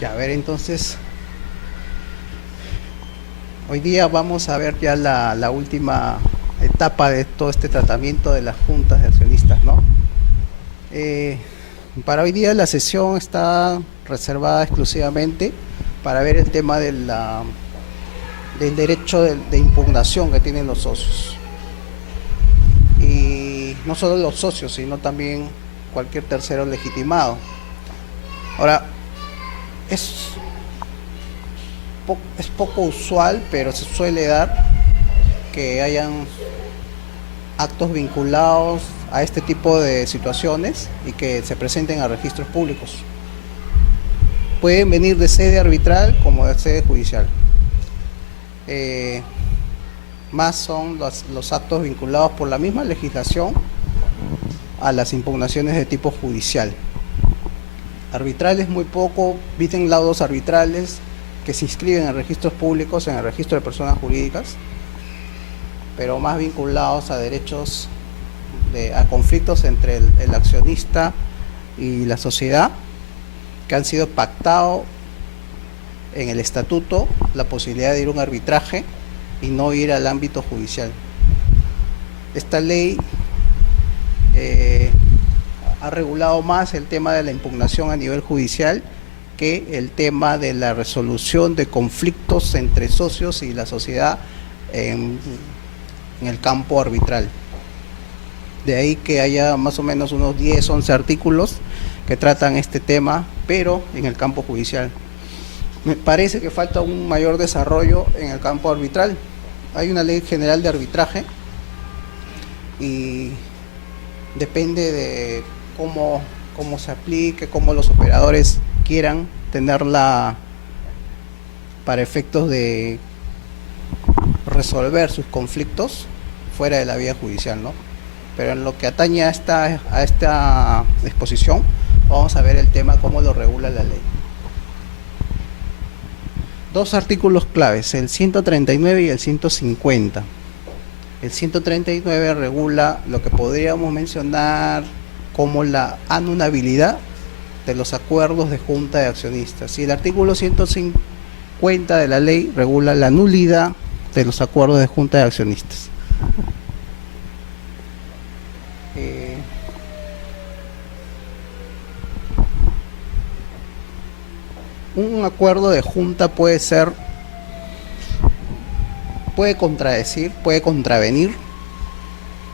Ya, a ver, entonces, hoy día vamos a ver ya la última etapa de todo este tratamiento de las juntas de accionistas, ¿no? Eh, para hoy día la sesión está reservada exclusivamente para ver el tema del derecho de impugnación que tienen los socios. Y no solo los socios, sino también cualquier tercero legitimado. Ahora, es es poco usual, pero se suele dar que hayan actos vinculados a este tipo de situaciones y que se presenten a registros públicos. Pueden venir de sede arbitral como de sede judicial. Más son los actos vinculados por la misma legislación a las impugnaciones de tipo judicial. Arbitrales muy poco, visten laudos arbitrales que se inscriben en registros públicos, en el registro de personas jurídicas, pero más vinculados a derechos, a conflictos entre el accionista y la sociedad, que han sido pactados en el estatuto, la posibilidad de ir a un arbitraje y no ir al ámbito judicial. Esta ley ha regulado más el tema de la impugnación a nivel judicial que el tema de la resolución de conflictos entre socios y la sociedad en el campo arbitral. De ahí que haya más o menos unos 10, 11 artículos que tratan este tema, pero en el campo judicial. Me parece que falta un mayor desarrollo en el campo arbitral. Hay una ley general de arbitraje y depende de cómo se aplique, cómo los operadores quieran tenerla para efectos de resolver sus conflictos fuera de la vía judicial, ¿no? Pero en lo que atañe a esta exposición, vamos a ver el tema, cómo lo regula la ley. Dos artículos claves, el 139 y el 150. El 139 regula lo que podríamos mencionar como la anulabilidad de los acuerdos de junta de accionistas. Y el artículo 150 de la ley regula la nulidad de los acuerdos de junta de accionistas. Un acuerdo de junta puede contradecir, puede contravenir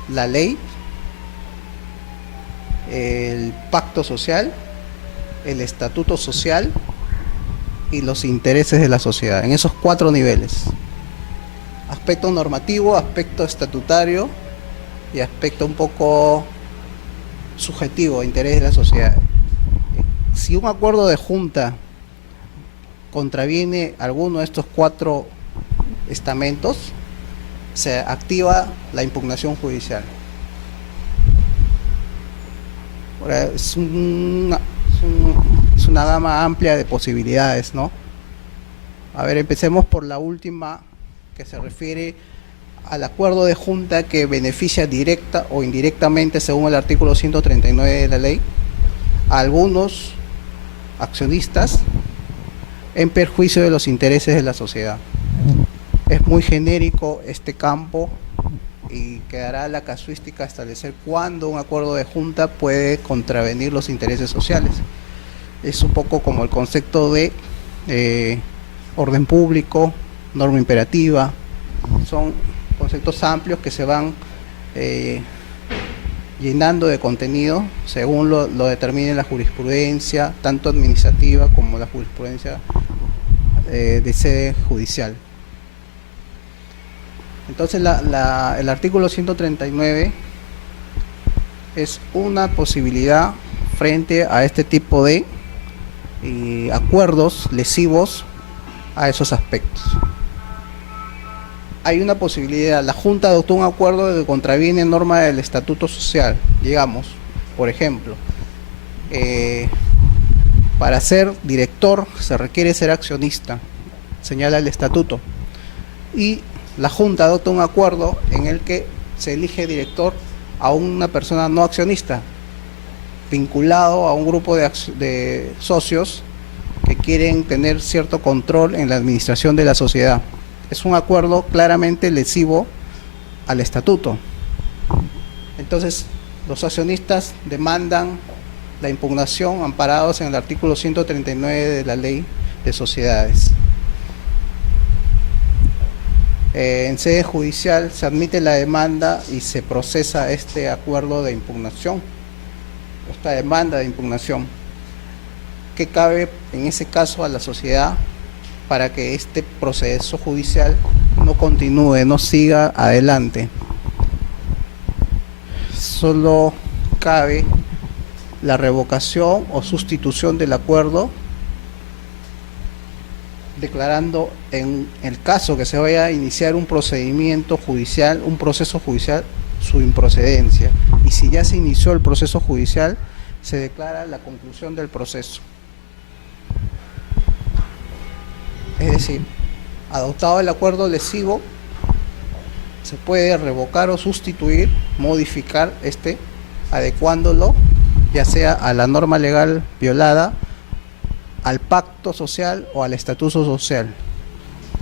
la ley, el pacto social, el estatuto social y los intereses de la sociedad, en esos 4 niveles: aspecto normativo, aspecto estatutario y aspecto un poco subjetivo, interés de la sociedad. Si un acuerdo de junta contraviene alguno de estos 4 estamentos, se activa la impugnación judicial. Ahora, es una gama amplia de posibilidades, ¿no? A ver, empecemos por la última, que se refiere al acuerdo de junta que beneficia directa o indirectamente, según el artículo 139 de la ley, a algunos accionistas en perjuicio de los intereses de la sociedad. Es muy genérico este campo y quedará la casuística establecer cuándo un acuerdo de junta puede contravenir los intereses sociales. Es un poco como el concepto de orden público, norma imperativa. Son conceptos amplios que se van llenando de contenido según lo determine la jurisprudencia, tanto administrativa como la jurisprudencia de sede judicial. Entonces el artículo 139 es una posibilidad frente a este tipo de acuerdos lesivos a esos aspectos. Hay una posibilidad: la Junta adoptó un acuerdo que contraviene norma del estatuto social. Digamos, por ejemplo, para ser director se requiere ser accionista, señala el estatuto, y la Junta adopta un acuerdo en el que se elige director a una persona no accionista, vinculado a un grupo de socios que quieren tener cierto control en la administración de la sociedad. Es un acuerdo claramente lesivo al estatuto. Entonces, los accionistas demandan la impugnación amparados en el artículo 139 de la Ley de Sociedades. En sede judicial se admite la demanda y se procesa este acuerdo de impugnación, esta demanda de impugnación. ¿Qué cabe en ese caso a la sociedad para que este proceso judicial no continúe, no siga adelante? Solo cabe la revocación o sustitución del acuerdo, declarando en el caso que se vaya a iniciar un procedimiento judicial, un proceso judicial, su improcedencia. Y si ya se inició el proceso judicial, se declara la conclusión del proceso. Es decir, adoptado el acuerdo lesivo, se puede revocar o sustituir, modificar adecuándolo, ya sea a la norma legal violada, al pacto social o al estatuto social.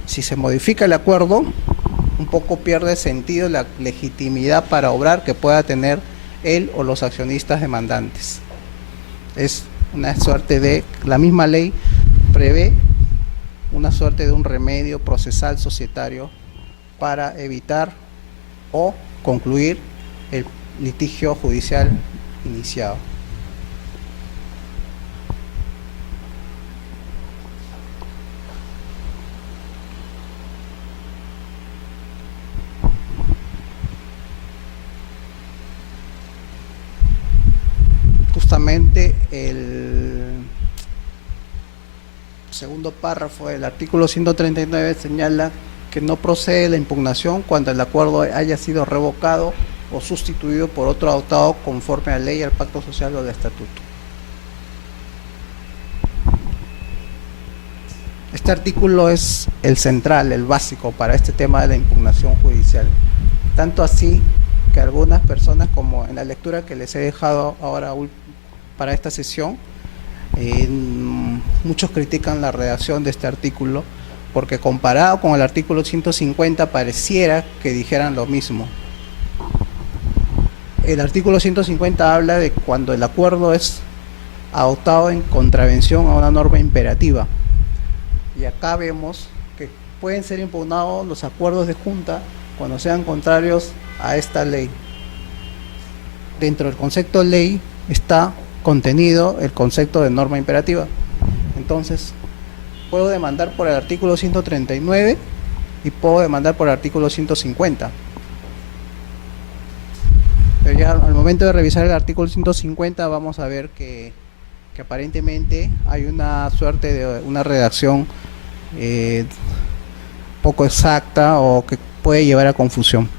Si se modifica el acuerdo, un poco pierde sentido la legitimidad para obrar que pueda tener él o los accionistas demandantes. Es una suerte de, la misma ley prevé una suerte de un remedio procesal societario para evitar o concluir el litigio judicial iniciado. Justamente el segundo párrafo del artículo 139 señala que no procede la impugnación cuando el acuerdo haya sido revocado o sustituido por otro adoptado conforme a la ley, al pacto social o al estatuto. Este artículo es el central, el básico para este tema de la impugnación judicial. Tanto así que algunas personas, como en la lectura que les he dejado ahora para esta sesión, muchos critican la redacción de este artículo porque comparado con el artículo 150 pareciera que dijeran lo mismo. El artículo 150 habla de cuando el acuerdo es adoptado en contravención a una norma imperativa, y acá vemos que pueden ser impugnados los acuerdos de junta cuando sean contrarios a esta ley. Dentro del concepto de ley está contenido el concepto de norma imperativa. Entonces, puedo demandar por el artículo 139 y puedo demandar por el artículo 150. Pero ya al momento de revisar el artículo 150 vamos a ver que aparentemente hay una suerte de una redacción poco exacta o que puede llevar a confusión.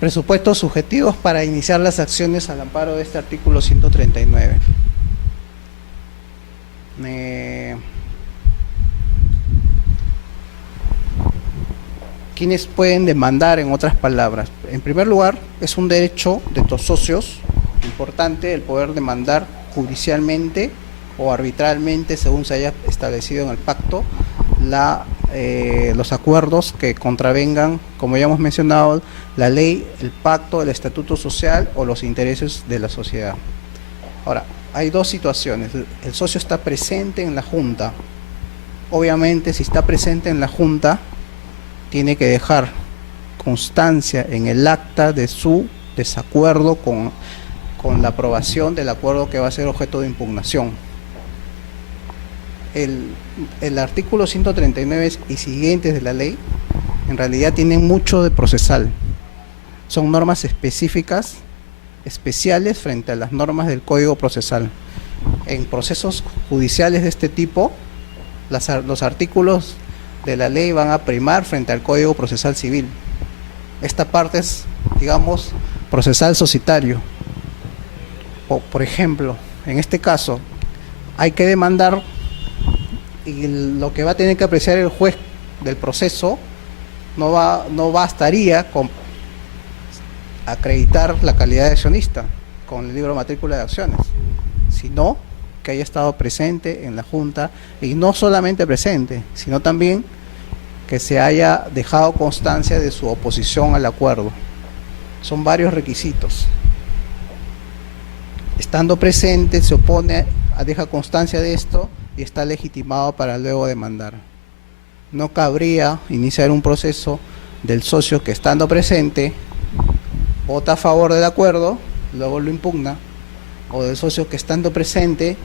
Presupuestos subjetivos para iniciar las acciones al amparo de este artículo 139. ¿Quiénes pueden demandar, en otras palabras? En primer lugar, es un derecho de los socios importante el poder demandar judicialmente o arbitralmente, según se haya establecido en el pacto, los acuerdos que contravengan, como ya hemos mencionado, la ley, el pacto, el estatuto social o los intereses de la sociedad. Ahora, hay dos situaciones. El socio está presente en la junta. Obviamente, si está presente en la junta, tiene que dejar constancia en el acta de su desacuerdo con la aprobación del acuerdo que va a ser objeto de impugnación. El artículo 139 y siguientes de la ley en realidad tienen mucho de procesal. Son normas específicas, especiales frente a las normas del Código Procesal. En procesos judiciales de este tipo, los artículos de la ley van a primar frente al Código Procesal Civil. Esta parte es, digamos, procesal societario. O, por ejemplo, en este caso, hay que demandar, y lo que va a tener que apreciar el juez del proceso no bastaría con acreditar la calidad de accionista con el libro matrícula de acciones, sino que haya estado presente en la Junta, y no solamente presente, sino también que se haya dejado constancia de su oposición al acuerdo. Son varios requisitos. Estando presente, se opone, deja constancia de esto y está legitimado para luego demandar. No cabría iniciar un proceso del socio que, estando presente, vota a favor del acuerdo, luego lo impugna, o del socio que, estando presente,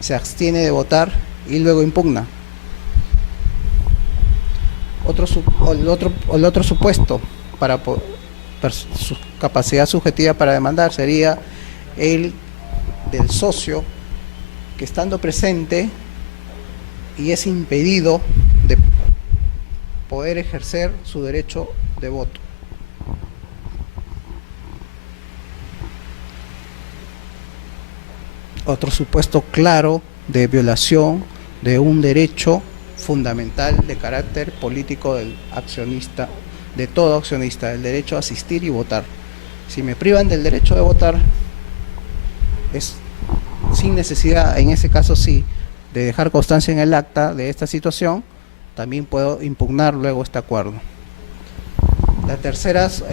se abstiene de votar y luego impugna. El otro supuesto para su capacidad subjetiva para demandar sería el del socio que, estando presente y es impedido de poder ejercer su derecho de voto. Otro supuesto claro de violación de un derecho fundamental de carácter político del accionista, de todo accionista, el derecho a asistir y votar. Si me privan del derecho de votar, es sin necesidad, en ese caso sí, de dejar constancia en el acta de esta situación, también puedo impugnar luego este acuerdo. El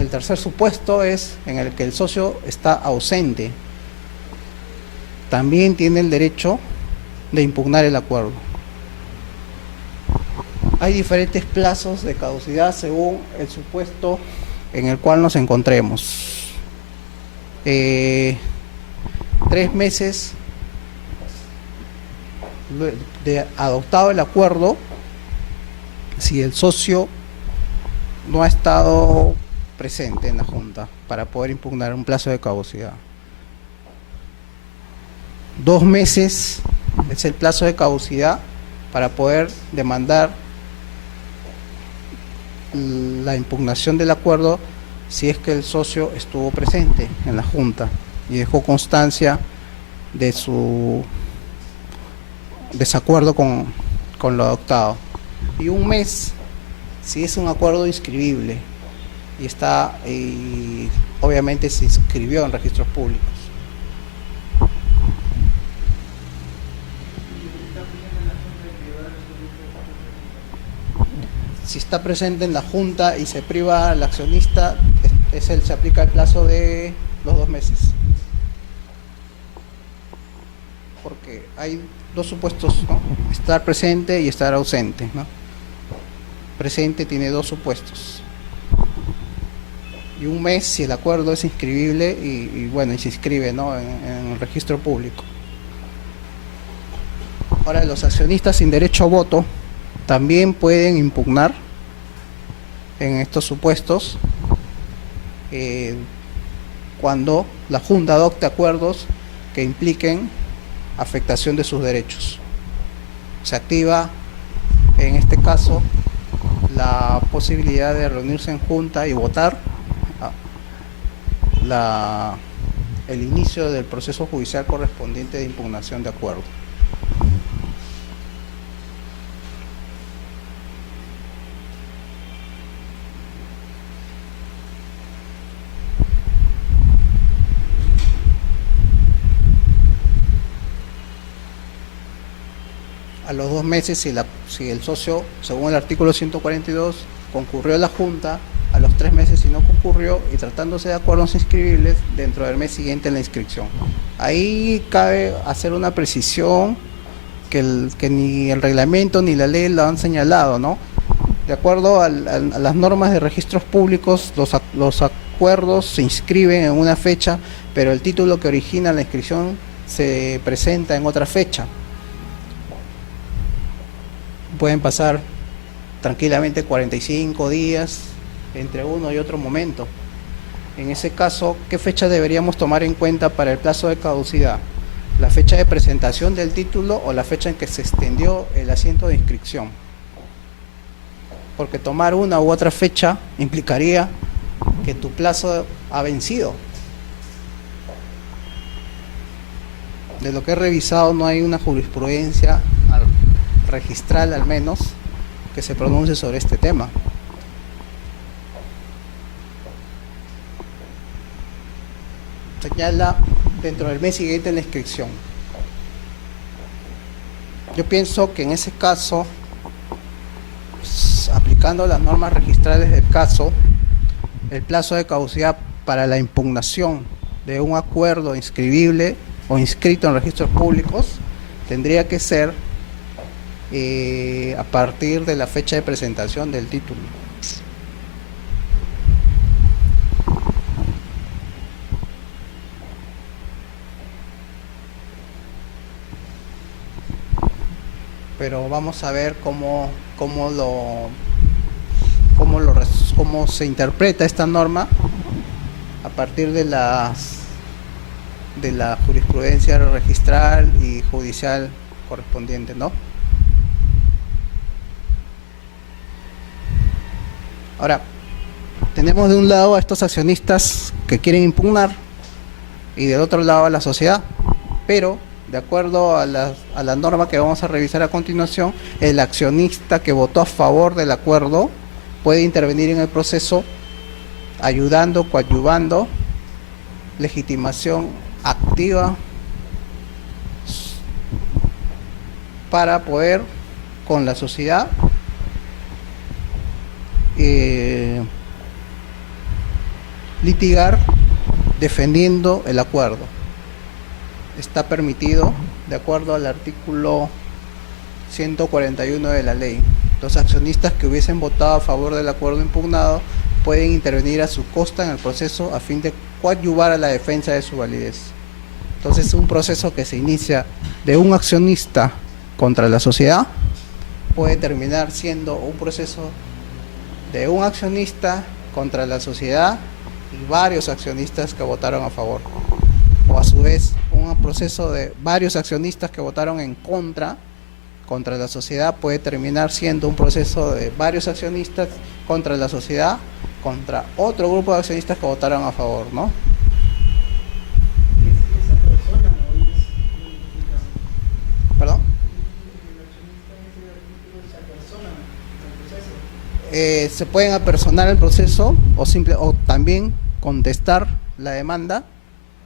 tercer supuesto es en el que el socio está ausente. También tiene el derecho de impugnar el acuerdo. Hay diferentes plazos de caducidad según el supuesto en el cual nos encontremos. 3 meses de adoptado el acuerdo, si el socio no ha estado presente en la Junta para poder impugnar un plazo de caducidad. 2 meses es el plazo de caducidad para poder demandar la impugnación del acuerdo si es que el socio estuvo presente en la Junta y dejó constancia de su desacuerdo con lo adoptado. Y 1 mes si es un acuerdo inscribible y obviamente se inscribió en registros públicos. Si está presente en la Junta y se priva al accionista, se aplica el plazo de los 2 meses. Porque hay 2 supuestos, ¿no? Estar presente y estar ausente, ¿no? Presente tiene 2 supuestos. Y 1 mes si el acuerdo es inscribible y se inscribe, ¿no? en el registro público. Ahora, los accionistas sin derecho a voto también pueden impugnar en estos supuestos cuando la Junta adopte acuerdos que impliquen afectación de sus derechos. Se activa en este caso la posibilidad de reunirse en Junta y votar el inicio del proceso judicial correspondiente de impugnación de acuerdo. A los 2 meses, si el socio, según el artículo 142, concurrió a la Junta, a los 3 meses si no concurrió, y tratándose de acuerdos inscribibles, dentro del mes siguiente la inscripción. Ahí cabe hacer una precisión que ni el reglamento ni la ley lo han señalado, ¿no? De acuerdo a las normas de registros públicos, los acuerdos se inscriben en una fecha, pero el título que origina la inscripción se presenta en otra fecha. Pueden pasar tranquilamente 45 días entre uno y otro momento. En ese caso, ¿qué fecha deberíamos tomar en cuenta para el plazo de caducidad? ¿La fecha de presentación del título o la fecha en que se extendió el asiento de inscripción? Porque tomar una u otra fecha implicaría que tu plazo ha vencido. De lo que he revisado, no hay una jurisprudencia registral al menos que se pronuncie sobre este tema. señala dentro del mes siguiente en la inscripción. Yo pienso que en ese caso, aplicando las normas registrales del caso, el plazo de caducidad para la impugnación de un acuerdo inscribible o inscrito en registros públicos tendría que ser a partir de la fecha de presentación del título. Pero vamos a ver cómo se interpreta esta norma a partir de la jurisprudencia registral y judicial correspondiente, ¿no? Ahora, tenemos de un lado a estos accionistas que quieren impugnar y del otro lado a la sociedad, pero de acuerdo a la norma que vamos a revisar a continuación, el accionista que votó a favor del acuerdo puede intervenir en el proceso ayudando, coadyuvando, legitimación activa para poder con la sociedad litigar defendiendo el acuerdo. Está permitido de acuerdo al artículo 141 de la ley. Los accionistas que hubiesen votado a favor del acuerdo impugnado pueden intervenir a su costa en el proceso a fin de coadyuvar a la defensa de su validez. Entonces, un proceso que se inicia de un accionista contra la sociedad puede terminar siendo un proceso de un accionista contra la sociedad y varios accionistas que votaron a favor, o a su vez un proceso de varios accionistas que votaron en contra la sociedad puede terminar siendo un proceso de varios accionistas contra la sociedad contra otro grupo de accionistas que votaron a favor, ¿no? ¿Perdón? Se pueden apersonar el proceso o también contestar la demanda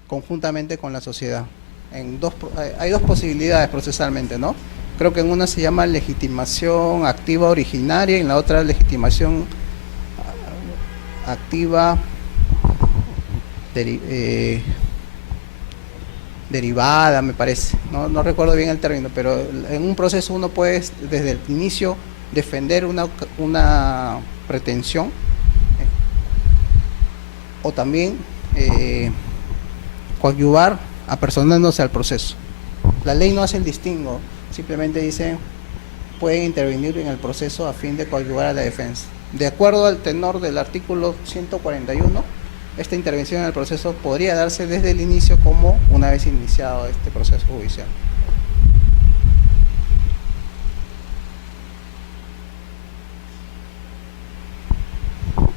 conjuntamente con la sociedad. Hay dos posibilidades procesalmente, ¿no? Creo que en una se llama legitimación activa originaria y en la otra legitimación activa derivada, me parece. No recuerdo bien el término, pero en un proceso uno puede desde el inicio defender una pretensión o también coadyuvar apersonándose al proceso. La ley no hace el distingo, simplemente dice pueden intervenir en el proceso a fin de coadyuvar a la defensa. De acuerdo al tenor del artículo 141, esta intervención en el proceso podría darse desde el inicio como una vez iniciado este proceso judicial.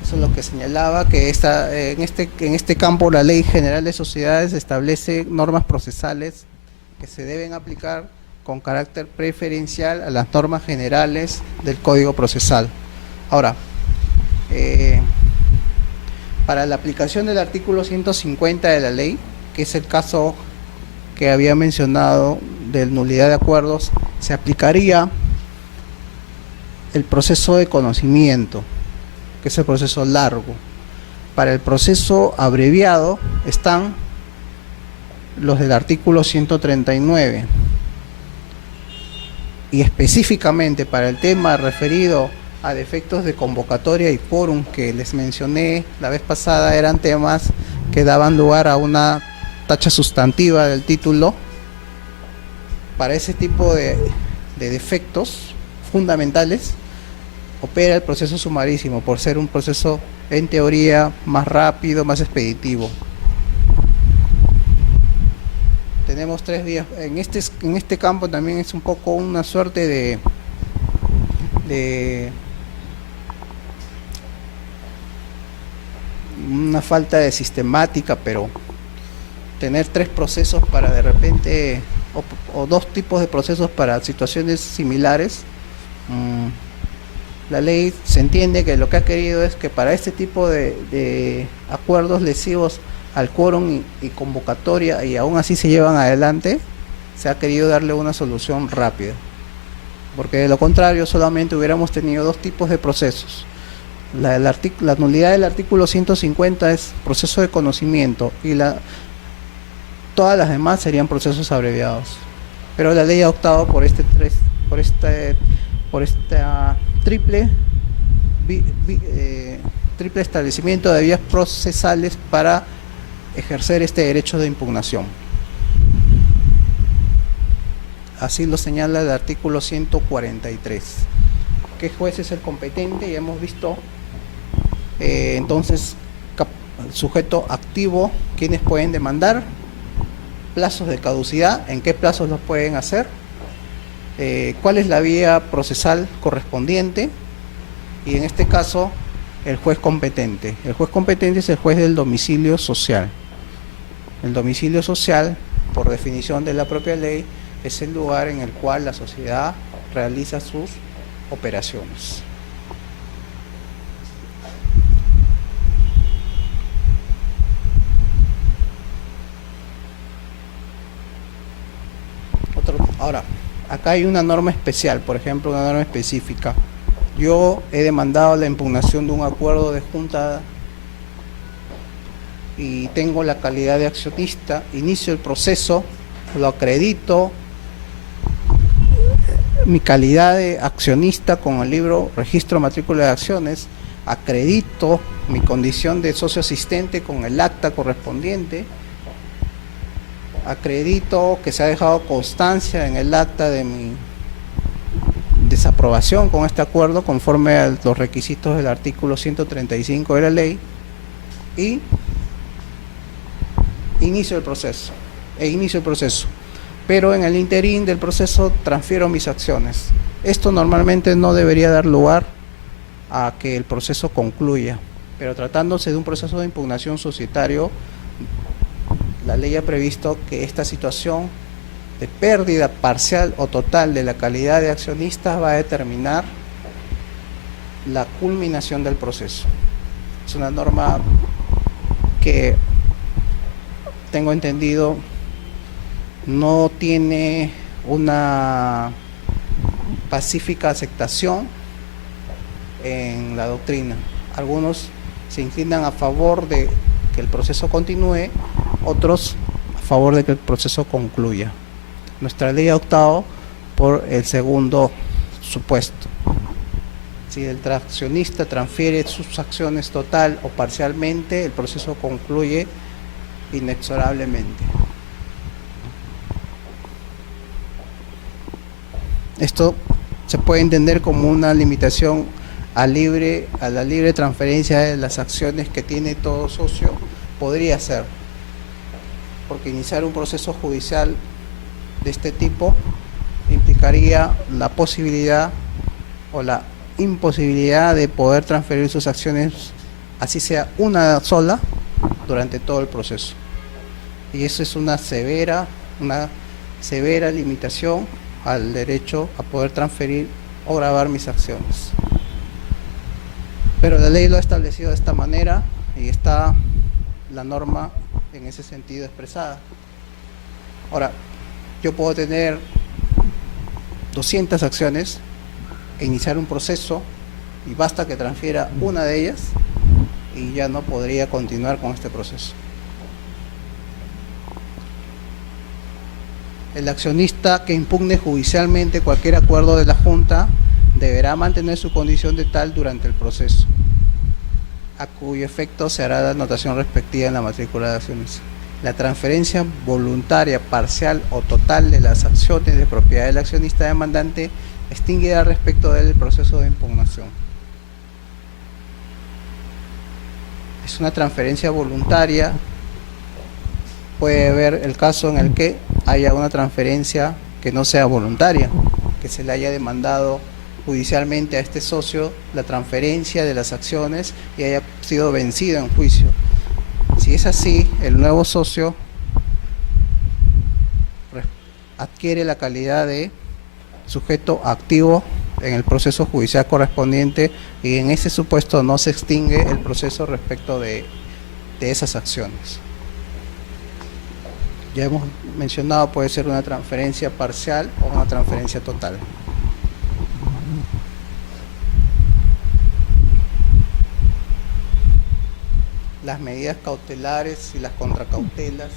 Eso es lo que señalaba, que en este campo la Ley General de Sociedades establece normas procesales que se deben aplicar con carácter preferencial a las normas generales del Código Procesal. Ahora, para la aplicación del artículo 150 de la ley, que es el caso que había mencionado de nulidad de acuerdos, se aplicaría el proceso de conocimiento, que es el proceso largo. Para el proceso abreviado están los del artículo 139. Y específicamente para el tema referido a defectos de convocatoria y quórum que les mencioné la vez pasada, eran temas que daban lugar a una tacha sustantiva del título. Para ese tipo de defectos fundamentales opera el proceso sumarísimo por ser un proceso en teoría más rápido, más expeditivo. Tenemos 3 días. En este campo también es un poco una suerte de una falta de sistemática, pero tener 3 procesos para de repente o 2 tipos de procesos para situaciones similares. La ley se entiende que lo que ha querido es que para este tipo de acuerdos lesivos al quórum y convocatoria, y aún así se llevan adelante, se ha querido darle una solución rápida, porque de lo contrario solamente hubiéramos tenido dos tipos de procesos. La nulidad del artículo 150 es proceso de conocimiento, y todas las demás serían procesos abreviados. Pero la ley ha optado por esta triple establecimiento de vías procesales para ejercer este derecho de impugnación. Así lo señala el artículo 143. ¿Qué juez es el competente? Ya hemos visto. Entonces, sujeto activo, ¿quiénes pueden demandar? Plazos de caducidad, ¿en qué plazos los pueden hacer? ¿Cuál es la vía procesal correspondiente? Y en este caso, el juez competente. El juez competente es el juez del domicilio social. El domicilio social, por definición de la propia ley, es el lugar en el cual la sociedad realiza sus operaciones. Ahora, acá hay una norma especial, por ejemplo, una norma específica. Yo he demandado la impugnación de un acuerdo de junta y tengo la calidad de accionista, inicio el proceso, lo acredito, mi calidad de accionista con el libro Registro Matrícula de Acciones, acredito mi condición de socio asistente con el acta correspondiente, acredito que se ha dejado constancia en el acta de mi desaprobación con este acuerdo conforme a los requisitos del artículo 135 de la ley, y inicio el proceso. Pero en el interín del proceso transfiero mis acciones. Esto normalmente no debería dar lugar a que el proceso concluya, pero tratándose de un proceso de impugnación societario, la ley ha previsto que esta situación de pérdida parcial o total de la calidad de accionista va a determinar la culminación del proceso. Es una norma que, tengo entendido, no tiene una pacífica aceptación en la doctrina. Algunos se inclinan a favor de que el proceso continúe, otros a favor de que el proceso concluya. Nuestra ley ha optado por el segundo supuesto. Si el accionista transfiere sus acciones total o parcialmente, el proceso concluye inexorablemente. Esto se puede entender como una limitación a la libre transferencia de las acciones que tiene todo socio. Podría ser, porque iniciar un proceso judicial de este tipo implicaría la posibilidad o la imposibilidad de poder transferir sus acciones, así sea una sola, durante todo el proceso. Y eso es una severa limitación al derecho a poder transferir o gravar mis acciones. Pero la ley lo ha establecido de esta manera y está la norma en ese sentido expresada. Ahora, yo puedo tener 200 acciones e iniciar un proceso y basta que transfiera una de ellas y ya no podría continuar con este proceso. El accionista que impugne judicialmente cualquier acuerdo de la Junta deberá mantener su condición de tal durante el proceso, a cuyo efecto se hará la anotación respectiva en la matrícula de acciones. La transferencia voluntaria, parcial o total de las acciones de propiedad del accionista demandante extinguirá respecto del proceso de impugnación. Es una transferencia voluntaria. Puede haber el caso en el que haya una transferencia que no sea voluntaria, que se le haya demandado judicialmente a este socio la transferencia de las acciones y haya sido vencido en juicio. Si es así, el nuevo socio adquiere la calidad de sujeto activo en el proceso judicial correspondiente y en ese supuesto no se extingue el proceso respecto de esas acciones. Ya hemos mencionado, puede ser una transferencia parcial o una transferencia total. Las medidas cautelares y las contracautelas.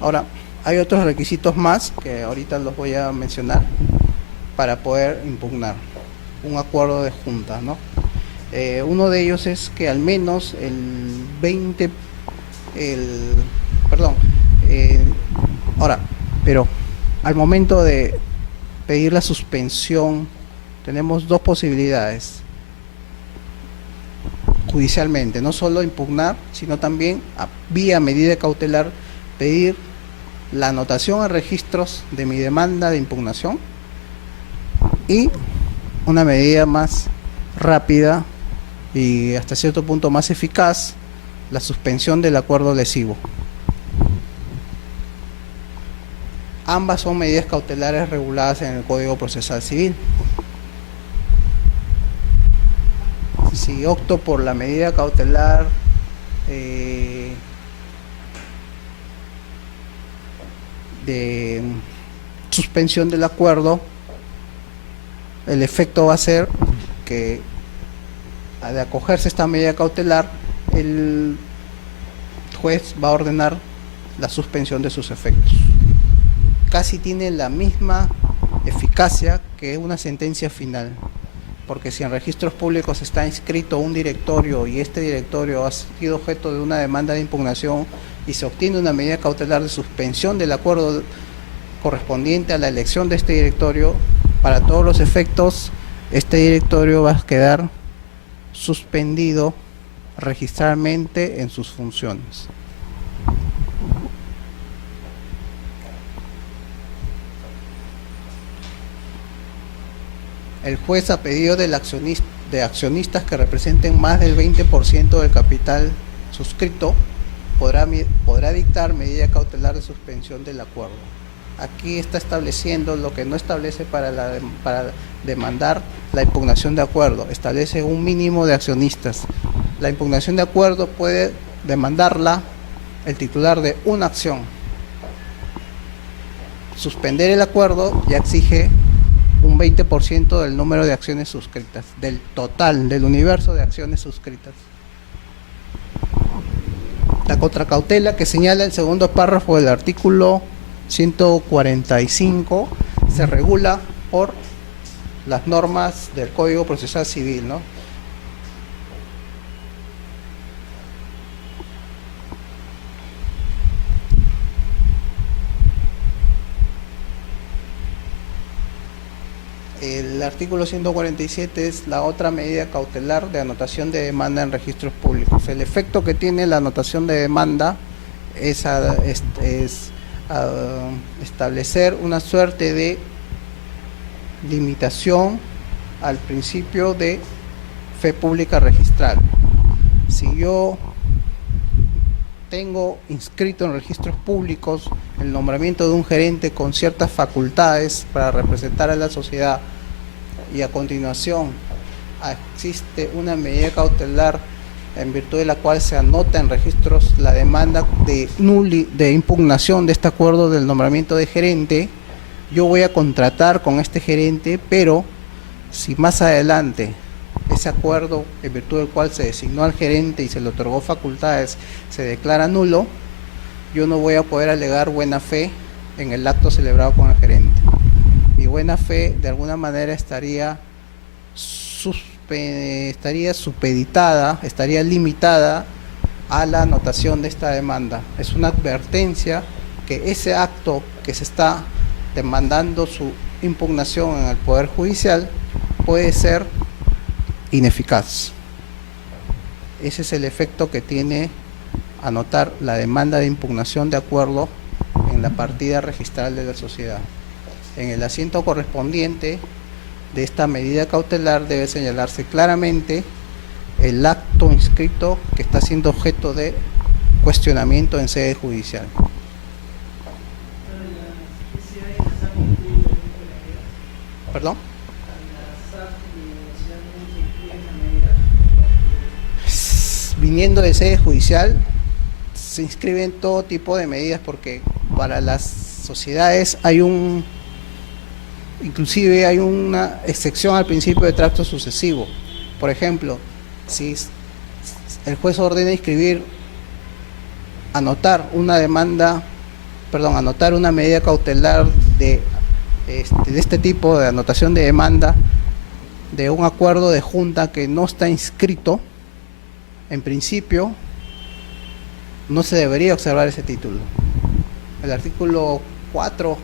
Ahora, hay otros requisitos más que ahorita los voy a mencionar para poder impugnar un acuerdo de junta, ¿no? Uno de ellos es que al menos pero al momento de pedir la suspensión tenemos dos posibilidades judicialmente, no solo impugnar, sino también vía medida cautelar pedir la anotación en registros de mi demanda de impugnación y una medida más rápida y hasta cierto punto más eficaz, la suspensión del acuerdo lesivo. Ambas son medidas cautelares reguladas en el Código Procesal Civil. Si opto por la medida cautelar de suspensión del acuerdo, el efecto va a ser que al acogerse esta medida cautelar, el juez va a ordenar la suspensión de sus efectos. Casi tiene la misma eficacia que una sentencia final, porque si en registros públicos está inscrito un directorio y este directorio ha sido objeto de una demanda de impugnación y se obtiene una medida cautelar de suspensión del acuerdo correspondiente a la elección de este directorio, para todos los efectos este directorio va a quedar suspendido registralmente en sus funciones. El juez, a pedido de accionistas que representen más del 20% del capital suscrito, podrá dictar medida cautelar de suspensión del acuerdo. Aquí está estableciendo lo que no establece para demandar la impugnación de acuerdo. Establece un mínimo de accionistas. La impugnación de acuerdo puede demandarla el titular de una acción. Suspender el acuerdo ya exige un 20% del número de acciones suscritas, del total, del universo de acciones suscritas. La contracautela que señala el segundo párrafo del artículo 145 se regula por las normas del Código Procesal Civil, ¿no? El artículo 147 es la otra medida cautelar de anotación de demanda en registros públicos. El efecto que tiene la anotación de demanda es establecer una suerte de limitación al principio de fe pública registral. Si yo tengo inscrito en registros públicos el nombramiento de un gerente con ciertas facultades para representar a la sociedad y a continuación existe una medida cautelar en virtud de la cual se anota en registros la demanda de impugnación de este acuerdo del nombramiento de gerente, yo voy a contratar con este gerente, pero si más adelante ese acuerdo en virtud del cual se designó al gerente y se le otorgó facultades se declara nulo, yo no voy a poder alegar buena fe en el acto celebrado con el gerente. Mi buena fe de alguna manera estaría supeditada, estaría limitada a la anotación de esta demanda. Es una advertencia que ese acto que se está demandando su impugnación en el Poder Judicial puede ser ineficaz. Ese es el efecto que tiene anotar la demanda de impugnación de acuerdo en la partida registral de la sociedad. En el asiento correspondiente de esta medida cautelar debe señalarse claramente el acto inscrito que está siendo objeto de cuestionamiento en sede judicial. ¿Perdón? Viniendo de sede judicial, se inscriben todo tipo de medidas, porque para las sociedades inclusive hay una excepción al principio de tracto sucesivo. Por ejemplo, si el juez ordena anotar una medida cautelar de este tipo, de anotación de demanda de un acuerdo de junta que no está inscrito, en principio no se debería observar ese título. El artículo 4,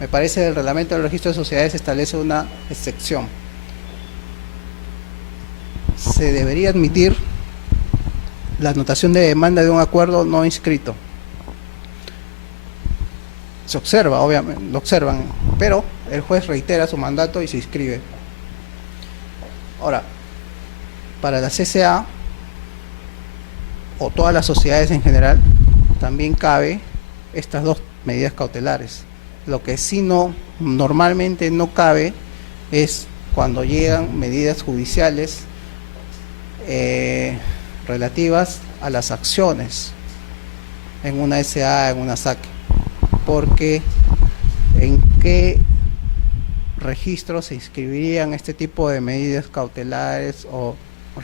me parece, del reglamento del registro de sociedades establece una excepción. Se debería admitir la anotación de demanda de un acuerdo no inscrito. Se observa, obviamente, lo observan, pero el juez reitera su mandato y se inscribe. Ahora, para la CCA o todas las sociedades en general, también cabe estas dos medidas cautelares. Lo que sí normalmente no cabe es cuando llegan medidas judiciales relativas a las acciones en una SA, en una SAC, porque ¿en qué registro se inscribirían este tipo de medidas cautelares o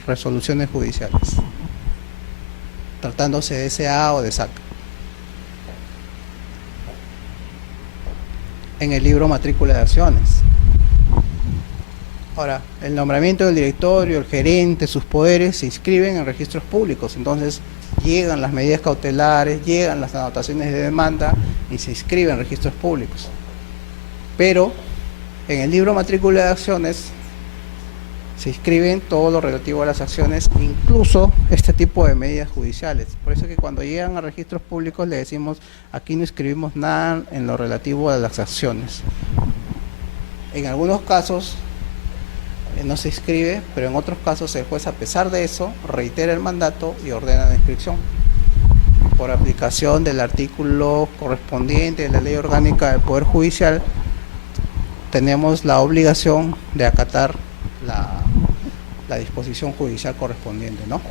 resoluciones judiciales, tratándose de SA o de SAC? En el libro matrícula de acciones. Ahora, el nombramiento del directorio, el gerente, sus poderes se inscriben en registros públicos. Entonces llegan las medidas cautelares, llegan las anotaciones de demanda y se inscriben en registros públicos. Pero en el libro matrícula de acciones se inscriben todo lo relativo a las acciones, incluso este tipo de medidas judiciales. Por eso que cuando llegan a registros públicos le decimos, aquí no escribimos nada en lo relativo a las acciones. En algunos casos no se inscribe, pero en otros casos el juez, a pesar de eso, reitera el mandato y ordena la inscripción. Por aplicación del artículo correspondiente de la Ley Orgánica del Poder Judicial, tenemos la obligación de acatar la disposición judicial correspondiente, ¿no?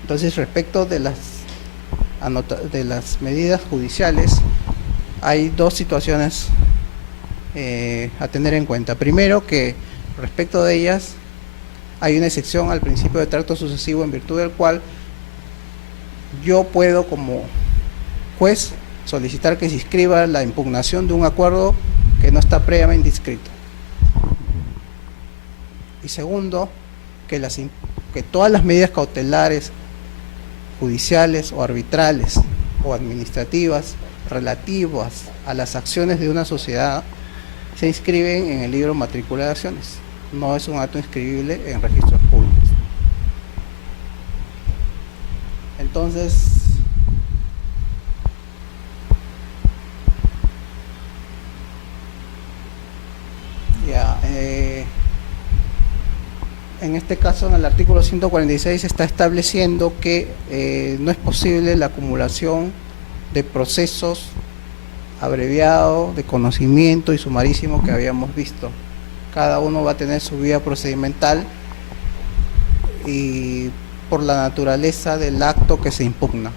Entonces, respecto de las medidas judiciales, hay dos situaciones a tener en cuenta. Primero, que respecto de ellas hay una excepción al principio de tracto sucesivo, en virtud del cual yo puedo, como juez, solicitar que se inscriba la impugnación de un acuerdo que no está previamente inscrito. Y segundo, que todas las medidas cautelares judiciales o arbitrales o administrativas relativas a las acciones de una sociedad se inscriben en el libro matrícula de acciones. No es un acto inscribible en registros públicos. Entonces, en este caso, en el artículo 146 está estableciendo que no es posible la acumulación de procesos abreviados de conocimiento y sumarísimo que habíamos visto. Cada uno va a tener su vía procedimental y por la naturaleza del acto que se impugna.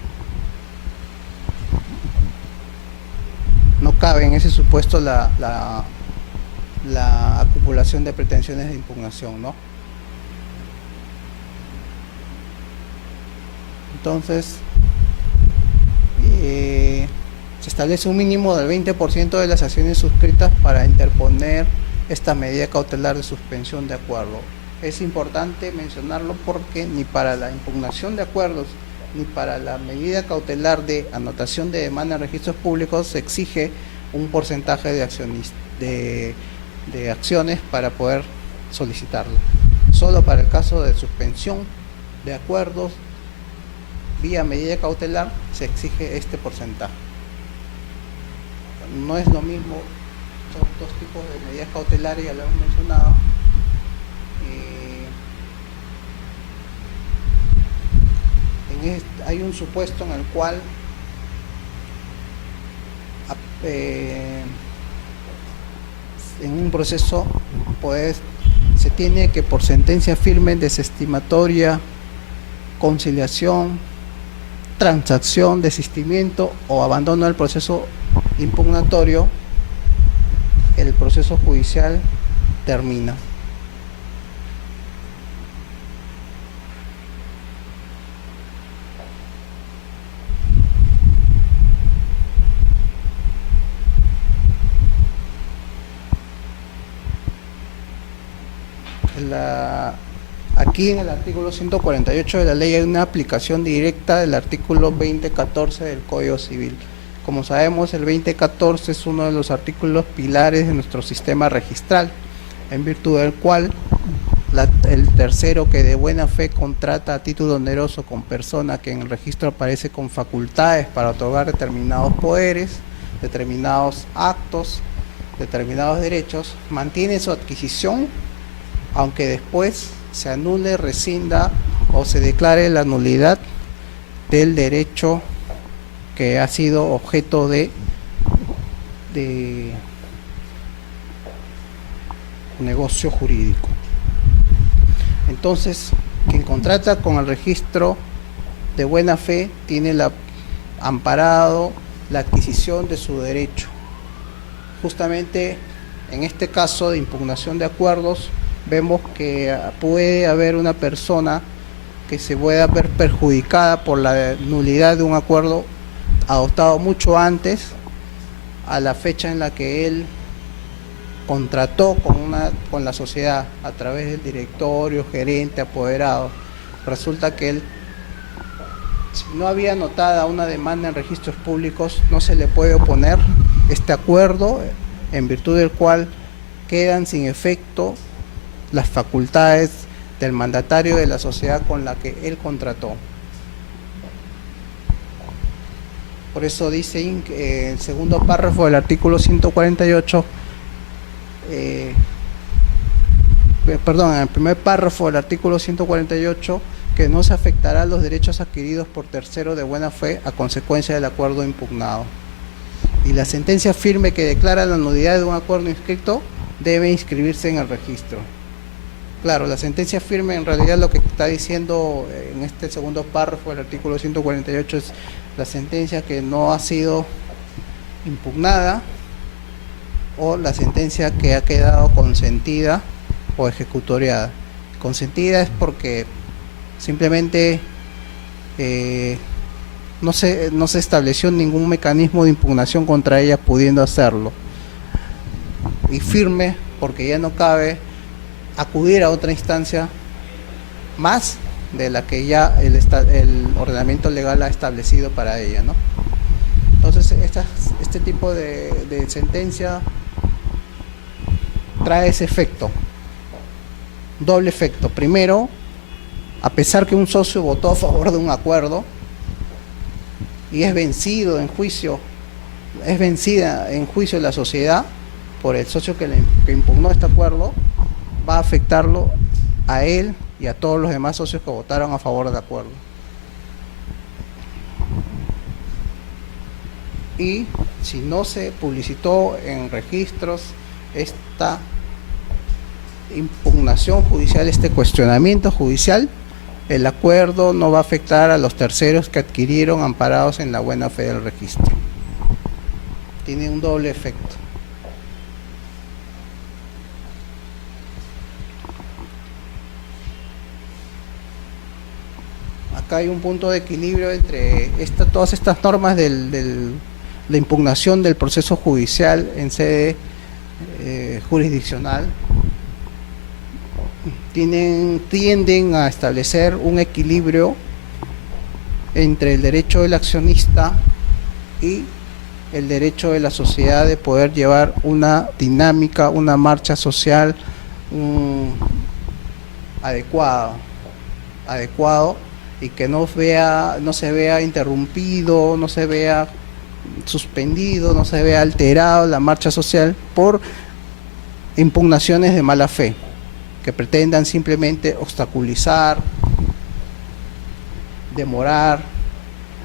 No cabe en ese supuesto la acumulación de pretensiones de impugnación, ¿no? Entonces, se establece un mínimo del 20% de las acciones suscritas para interponer esta medida cautelar de suspensión de acuerdo. Es importante mencionarlo porque ni para la impugnación de acuerdos ni para la medida cautelar de anotación de demanda en registros públicos se exige un porcentaje de acciones para poder solicitarlo. Solo para el caso de suspensión de acuerdos vía medida cautelar se exige este porcentaje. No es lo mismo, son dos tipos de medidas cautelares, ya lo hemos mencionado. Hay un supuesto en el cual en un proceso se tiene que, por sentencia firme, desestimatoria, conciliación transacción, desistimiento o abandono del proceso impugnatorio, el proceso judicial termina. Aquí en el artículo 148 de la ley hay una aplicación directa del artículo 2014 del Código Civil. Como sabemos, el 2014 es uno de los artículos pilares de nuestro sistema registral, en virtud del cual el tercero que de buena fe contrata a título oneroso con persona que en el registro aparece con facultades para otorgar determinados poderes, determinados actos, determinados derechos, mantiene su adquisición, aunque después se anule, rescinda o se declare la nulidad del derecho que ha sido objeto de negocio jurídico. Entonces, quien contrata con el registro de buena fe tiene amparado la adquisición de su derecho. Justamente en este caso de impugnación de acuerdos, vemos que puede haber una persona que se pueda ver perjudicada por la nulidad de un acuerdo adoptado mucho antes a la fecha en la que él contrató con la sociedad a través del directorio, gerente, apoderado. Resulta que él, si no había anotada una demanda en registros públicos, no se le puede oponer este acuerdo, en virtud del cual quedan sin efecto las facultades del mandatario de la sociedad con la que él contrató. Por eso dice el segundo párrafo del artículo 148, en el primer párrafo del artículo 148, que no se afectará los derechos adquiridos por tercero de buena fe a consecuencia del acuerdo impugnado. Y la sentencia firme que declara la nulidad de un acuerdo inscrito debe inscribirse en el registro. Claro, la sentencia firme en realidad lo que está diciendo en este segundo párrafo del artículo 148 es la sentencia que no ha sido impugnada o la sentencia que ha quedado consentida o ejecutoriada. Consentida es porque simplemente no se estableció ningún mecanismo de impugnación contra ella pudiendo hacerlo. Y firme porque ya no cabe acudir a otra instancia más de la que ya el ordenamiento legal ha establecido para ella, ¿no? Entonces este tipo de sentencia trae ese efecto, doble efecto. Primero, a pesar que un socio votó a favor de un acuerdo y es vencido en juicio, es vencida en juicio la sociedad por el socio que impugnó este acuerdo, va a afectarlo a él y a todos los demás socios que votaron a favor del acuerdo. Y si no se publicitó en registros esta impugnación judicial, este cuestionamiento judicial, el acuerdo no va a afectar a los terceros que adquirieron amparados en la buena fe del registro. Tiene un doble efecto. Acá hay un punto de equilibrio entre todas estas normas de impugnación del proceso judicial en sede jurisdiccional. Tienden a establecer un equilibrio entre el derecho del accionista y el derecho de la sociedad de poder llevar una dinámica, una marcha social adecuado y que no se vea interrumpido, no se vea suspendido, no se vea alterado la marcha social por impugnaciones de mala fe que pretendan simplemente obstaculizar, demorar,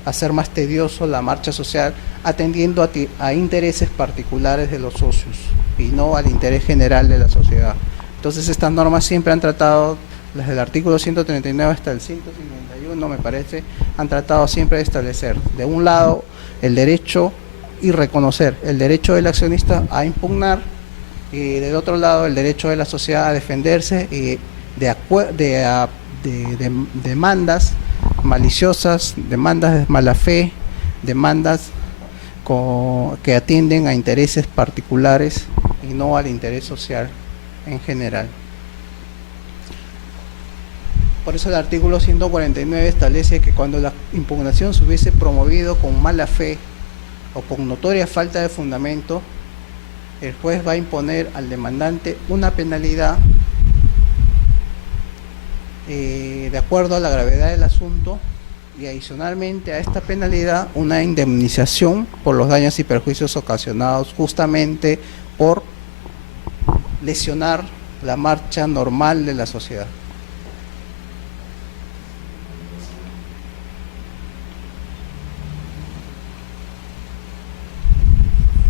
hacer más tedioso la marcha social, atendiendo a intereses particulares de los socios y no al interés general de la sociedad. Entonces estas normas siempre han tratado, desde el artículo 139 hasta el 151, 1 me parece, han tratado siempre de establecer, de un lado, el derecho y reconocer el derecho del accionista a impugnar, y del otro lado el derecho de la sociedad a defenderse de demandas maliciosas, demandas de mala fe, demandas que atienden a intereses particulares y no al interés social en general. Por eso el artículo 149 establece que cuando la impugnación se hubiese promovido con mala fe o con notoria falta de fundamento, el juez va a imponer al demandante una penalidad de acuerdo a la gravedad del asunto, y adicionalmente a esta penalidad una indemnización por los daños y perjuicios ocasionados justamente por lesionar la marcha normal de la sociedad.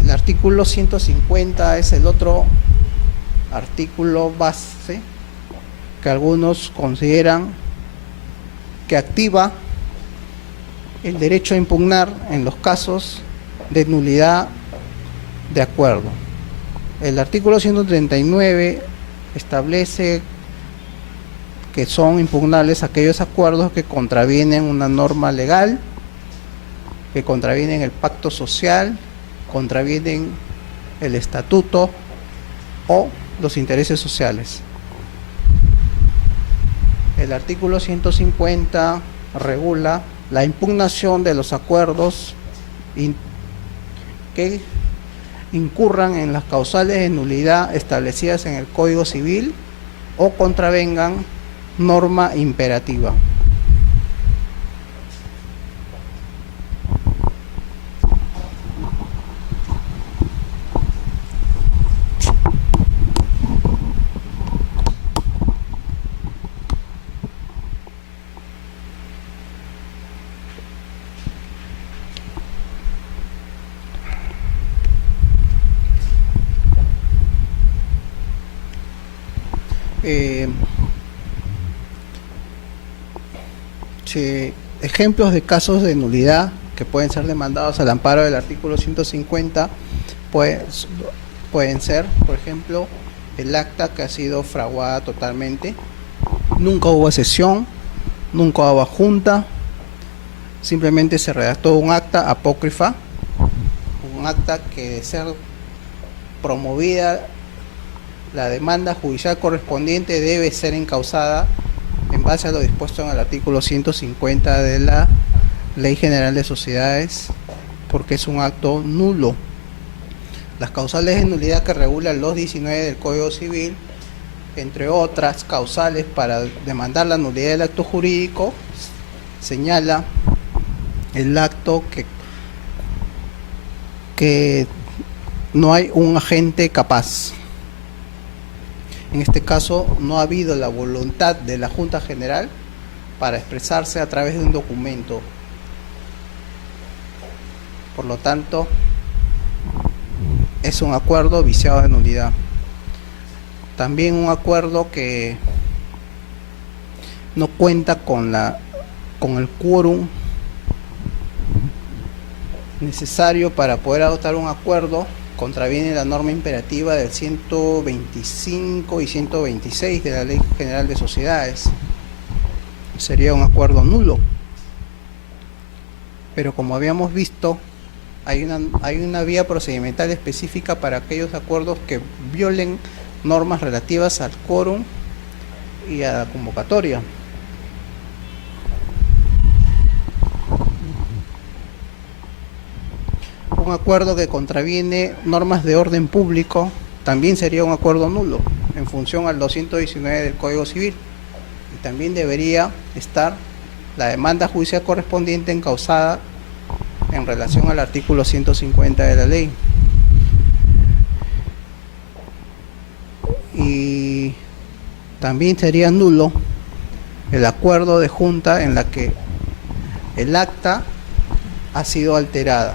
El artículo 150 es el otro artículo base que algunos consideran que activa el derecho a impugnar en los casos de nulidad de acuerdo. El artículo 139 establece que son impugnables aquellos acuerdos que contravienen una norma legal, que contravienen el pacto social, contravienen el estatuto o los intereses sociales. El artículo 150 regula la impugnación de los acuerdos que incurran en las causales de nulidad establecidas en el Código Civil o contravengan norma imperativa. Ejemplos de casos de nulidad que pueden ser demandados al amparo del artículo 150 pueden ser, por ejemplo, el acta que ha sido fraguada totalmente, nunca hubo sesión, nunca hubo junta, simplemente se redactó un acta apócrifa, un acta que, de ser promovida la demanda judicial correspondiente, debe ser encausada en base a lo dispuesto en el artículo 150 de la Ley General de Sociedades, porque es un acto nulo. Las causales de nulidad que regula el 219 del Código Civil, entre otras causales para demandar la nulidad del acto jurídico, señala el acto que no hay un agente capaz. En este caso no ha habido la voluntad de la Junta General para expresarse a través de un documento. Por lo tanto, es un acuerdo viciado de nulidad. También un acuerdo que no cuenta con el quórum necesario para poder adoptar un acuerdo, contraviene la norma imperativa del 125 y 126 de la Ley General de Sociedades. Sería un acuerdo nulo. Pero como habíamos visto, hay una vía procedimental específica para aquellos acuerdos que violen normas relativas al quórum y a la convocatoria. Un acuerdo que contraviene normas de orden público también sería un acuerdo nulo en función al 219 del Código Civil, y también debería estar la demanda judicial correspondiente encausada en relación al artículo 150 de la ley. Y también sería nulo el acuerdo de junta en la que el acta ha sido alterada.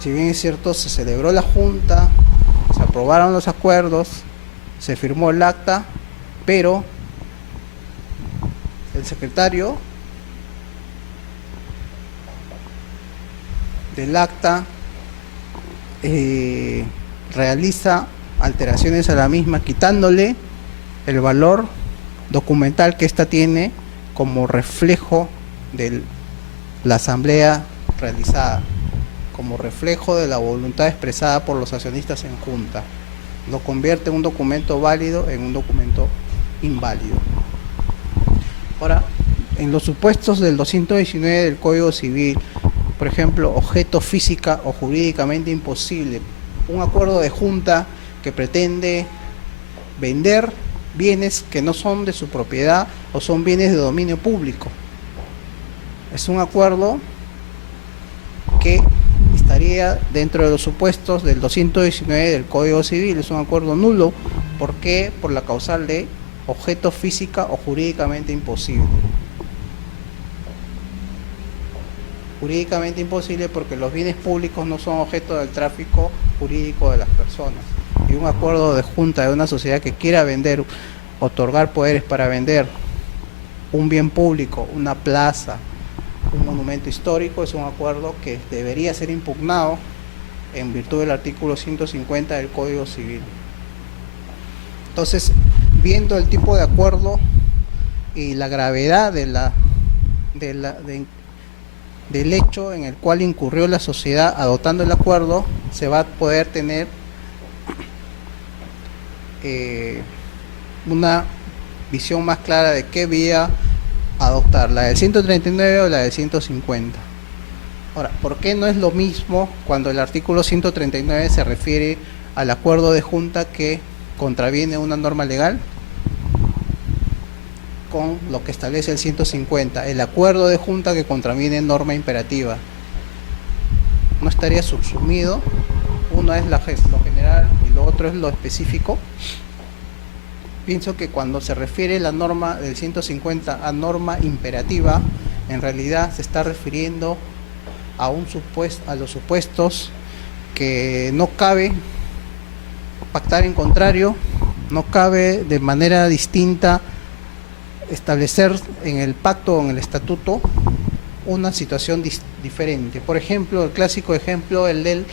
Si bien es cierto, se celebró la junta, se aprobaron los acuerdos, se firmó el acta, pero el secretario del acta realiza alteraciones a la misma, quitándole el valor documental que ésta tiene como reflejo de la asamblea realizada, como reflejo de la voluntad expresada por los accionistas en junta. Lo convierte un documento válido en un documento inválido. Ahora, en los supuestos del 219 del Código Civil, por ejemplo, objeto física o jurídicamente imposible, un acuerdo de junta que pretende vender bienes que no son de su propiedad o son bienes de dominio público. Es un acuerdo que estaría dentro de los supuestos del 219 del Código Civil. Es un acuerdo nulo. ¿Por qué? Por la causal de objeto física o jurídicamente imposible. Jurídicamente imposible porque los bienes públicos no son objeto del tráfico jurídico de las personas. Y un acuerdo de junta de una sociedad que quiera vender, otorgar poderes para vender un bien público, una plaza, un monumento histórico, es un acuerdo que debería ser impugnado en virtud del artículo 150 del Código Civil. Entonces, viendo el tipo de acuerdo y la gravedad del hecho en el cual incurrió la sociedad adoptando el acuerdo, se va a poder tener una visión más clara de qué vía adoptar, la del 139 o la del 150. Ahora, ¿por qué no es lo mismo cuando el artículo 139 se refiere al acuerdo de junta que contraviene una norma legal con lo que establece el 150, el acuerdo de junta que contraviene norma imperativa? ¿No estaría subsumido? Uno es lo general y lo otro es lo específico. Pienso que cuando se refiere la norma del 150 a norma imperativa, en realidad se está refiriendo a los supuestos que no cabe pactar en contrario, no cabe de manera distinta establecer en el pacto o en el estatuto una situación diferente. Por ejemplo, el clásico ejemplo, el del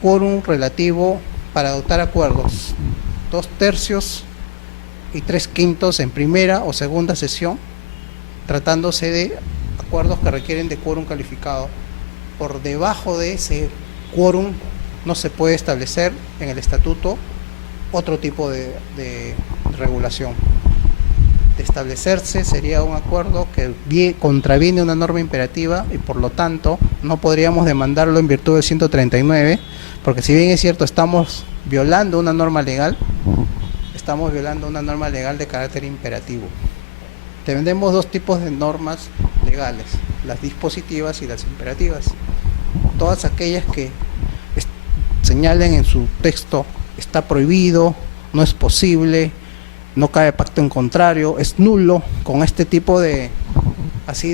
quórum relativo para adoptar acuerdos: 2/3 y 3/5 en primera o segunda sesión, tratándose de acuerdos que requieren de quórum calificado. Por debajo de ese quórum no se puede establecer en el estatuto otro tipo de regulación. De establecerse sería un acuerdo que contraviene una norma imperativa y por lo tanto no podríamos demandarlo en virtud del 139, porque si bien es cierto estamos violando una norma legal, estamos violando una norma legal de carácter imperativo. Tenemos dos tipos de normas legales: las dispositivas y las imperativas. Todas aquellas que señalen en su texto está prohibido, no es posible, no cabe pacto en contrario, es nulo, con este tipo de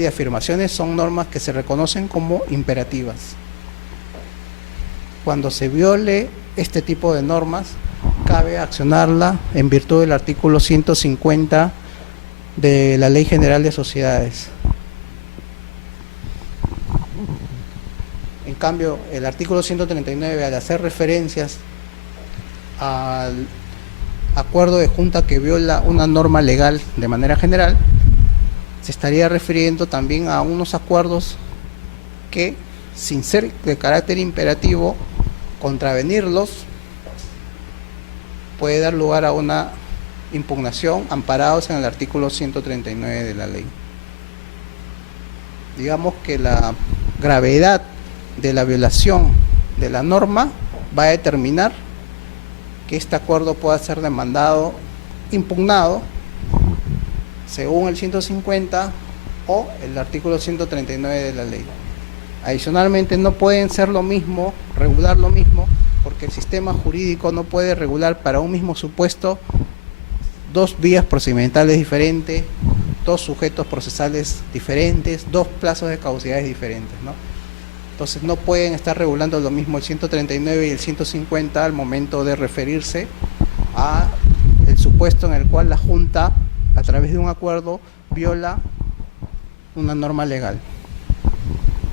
afirmaciones, son normas que se reconocen como imperativas. Cuando se viole este tipo de normas, cabe accionarla en virtud del artículo 150 de la Ley General de Sociedades. En cambio, el artículo 139, al hacer referencias al acuerdo de junta que viola una norma legal de manera general, se estaría refiriendo también a unos acuerdos que, sin ser de carácter imperativo, contravenirlos puede dar lugar a una impugnación amparados en el artículo 139 de la ley. Digamos que la gravedad de la violación de la norma va a determinar que este acuerdo pueda ser demandado, impugnado, según el 150 o el artículo 139 de la ley. Adicionalmente, no pueden ser lo mismo, regular lo mismo, porque el sistema jurídico no puede regular para un mismo supuesto dos vías procedimentales diferentes, dos sujetos procesales diferentes, dos plazos de caducidades diferentes, ¿no? Entonces no pueden estar regulando lo mismo el 139 y el 150 al momento de referirse a el supuesto en el cual la Junta, a través de un acuerdo, viola una norma legal.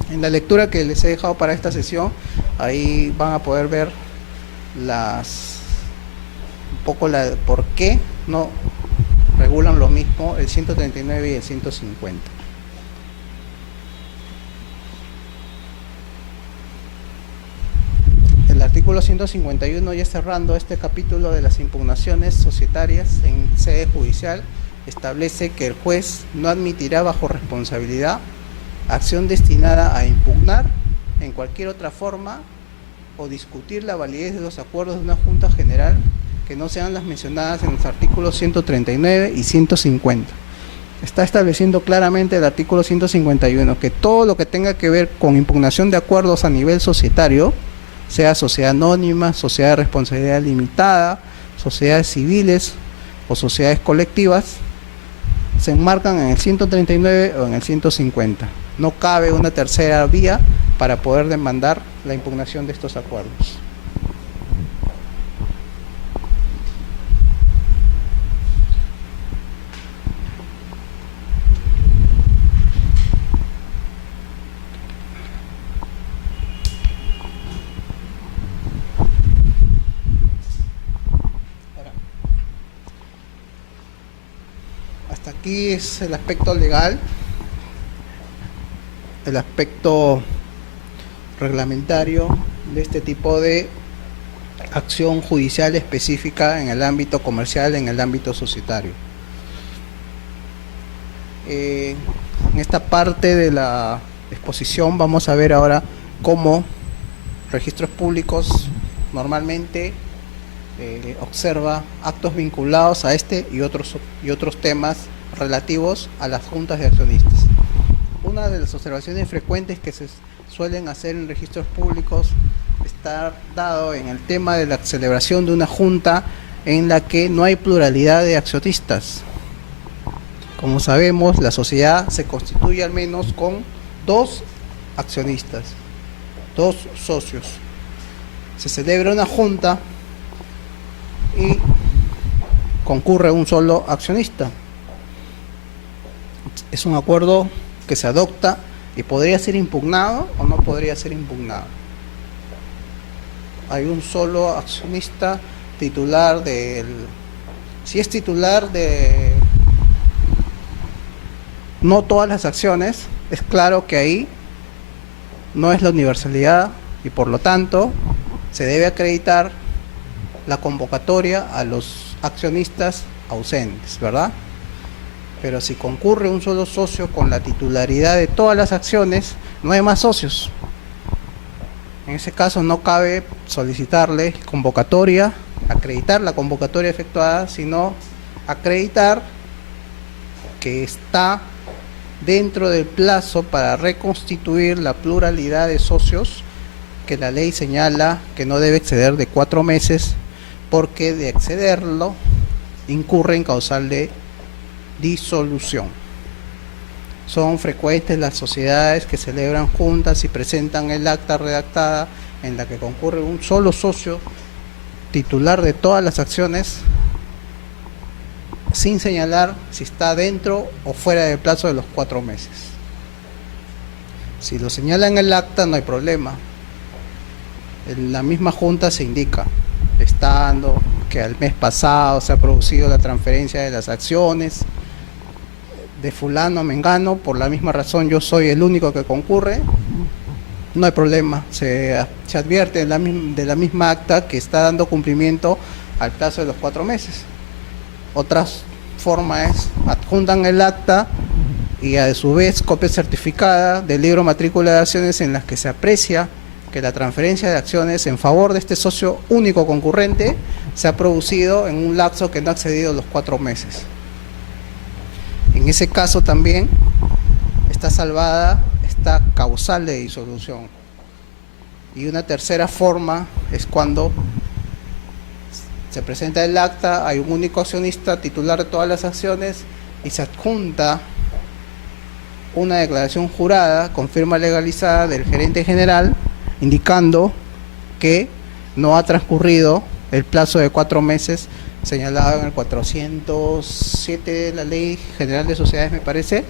En la lectura que les he dejado para esta sesión, ahí van a poder ver un poco por qué no regulan lo mismo el 139 y el 150. El artículo 151, ya cerrando este capítulo de las impugnaciones societarias en sede judicial, establece que el juez no admitirá bajo responsabilidad acción destinada a impugnar en cualquier otra forma o discutir la validez de los acuerdos de una Junta General que no sean las mencionadas en los artículos 139 y 150. Está estableciendo claramente el artículo 151 que todo lo que tenga que ver con impugnación de acuerdos a nivel societario, sea sociedad anónima, sociedad de responsabilidad limitada, sociedades civiles o sociedades colectivas, se enmarcan en el 139 o en el 150. No cabe una tercera vía para poder demandar la impugnación de estos acuerdos. Hasta aquí es el aspecto legal. El aspecto reglamentario de este tipo de acción judicial específica en el ámbito comercial, en el ámbito societario. En esta parte de la exposición vamos a ver ahora cómo registros públicos normalmente observa actos vinculados a este y otros temas relativos a las juntas de accionistas. Una de las observaciones frecuentes que se suelen hacer en registros públicos está dado en el tema de la celebración de una junta en la que no hay pluralidad de accionistas. Como sabemos, la sociedad se constituye al menos con 2 accionistas, 2 socios. Se celebra una junta y concurre un solo accionista. Es un acuerdo que se adopta y podría ser impugnado o no podría ser impugnado. Hay un solo accionista titular si es titular de no todas las acciones, es claro que ahí no es la universalidad y por lo tanto se debe acreditar la convocatoria a los accionistas ausentes, ¿verdad? Pero si concurre un solo socio con la titularidad de todas las acciones, no hay más socios. En ese caso no cabe solicitarle convocatoria, acreditar la convocatoria efectuada, sino acreditar que está dentro del plazo para reconstituir la pluralidad de socios que la ley señala que no debe exceder de 4 meses, porque de excederlo incurre en causal de disolución. Son frecuentes las sociedades que celebran juntas y presentan el acta redactada en la que concurre un solo socio titular de todas las acciones, sin señalar si está dentro o fuera del plazo de los 4 meses. Si lo señala en el acta no hay problema. En la misma junta se indica, estando que al mes pasado se ha producido la transferencia de las acciones de fulano a mengano, por la misma razón yo soy el único que concurre, no hay problema, se advierte de la misma acta que está dando cumplimiento al plazo de los 4 meses. Otra forma es adjuntan el acta y a su vez copia certificada del libro matrícula de acciones en las que se aprecia que la transferencia de acciones en favor de este socio único concurrente se ha producido en un lapso que no ha excedido los 4 meses. En ese caso también está salvada esta causal de disolución. Y una tercera forma es cuando se presenta el acta, hay un único accionista titular de todas las acciones y se adjunta una declaración jurada con firma legalizada del gerente general indicando que no ha transcurrido el plazo de 4 meses señalado en el 407 de la Ley General de Sociedades, me parece,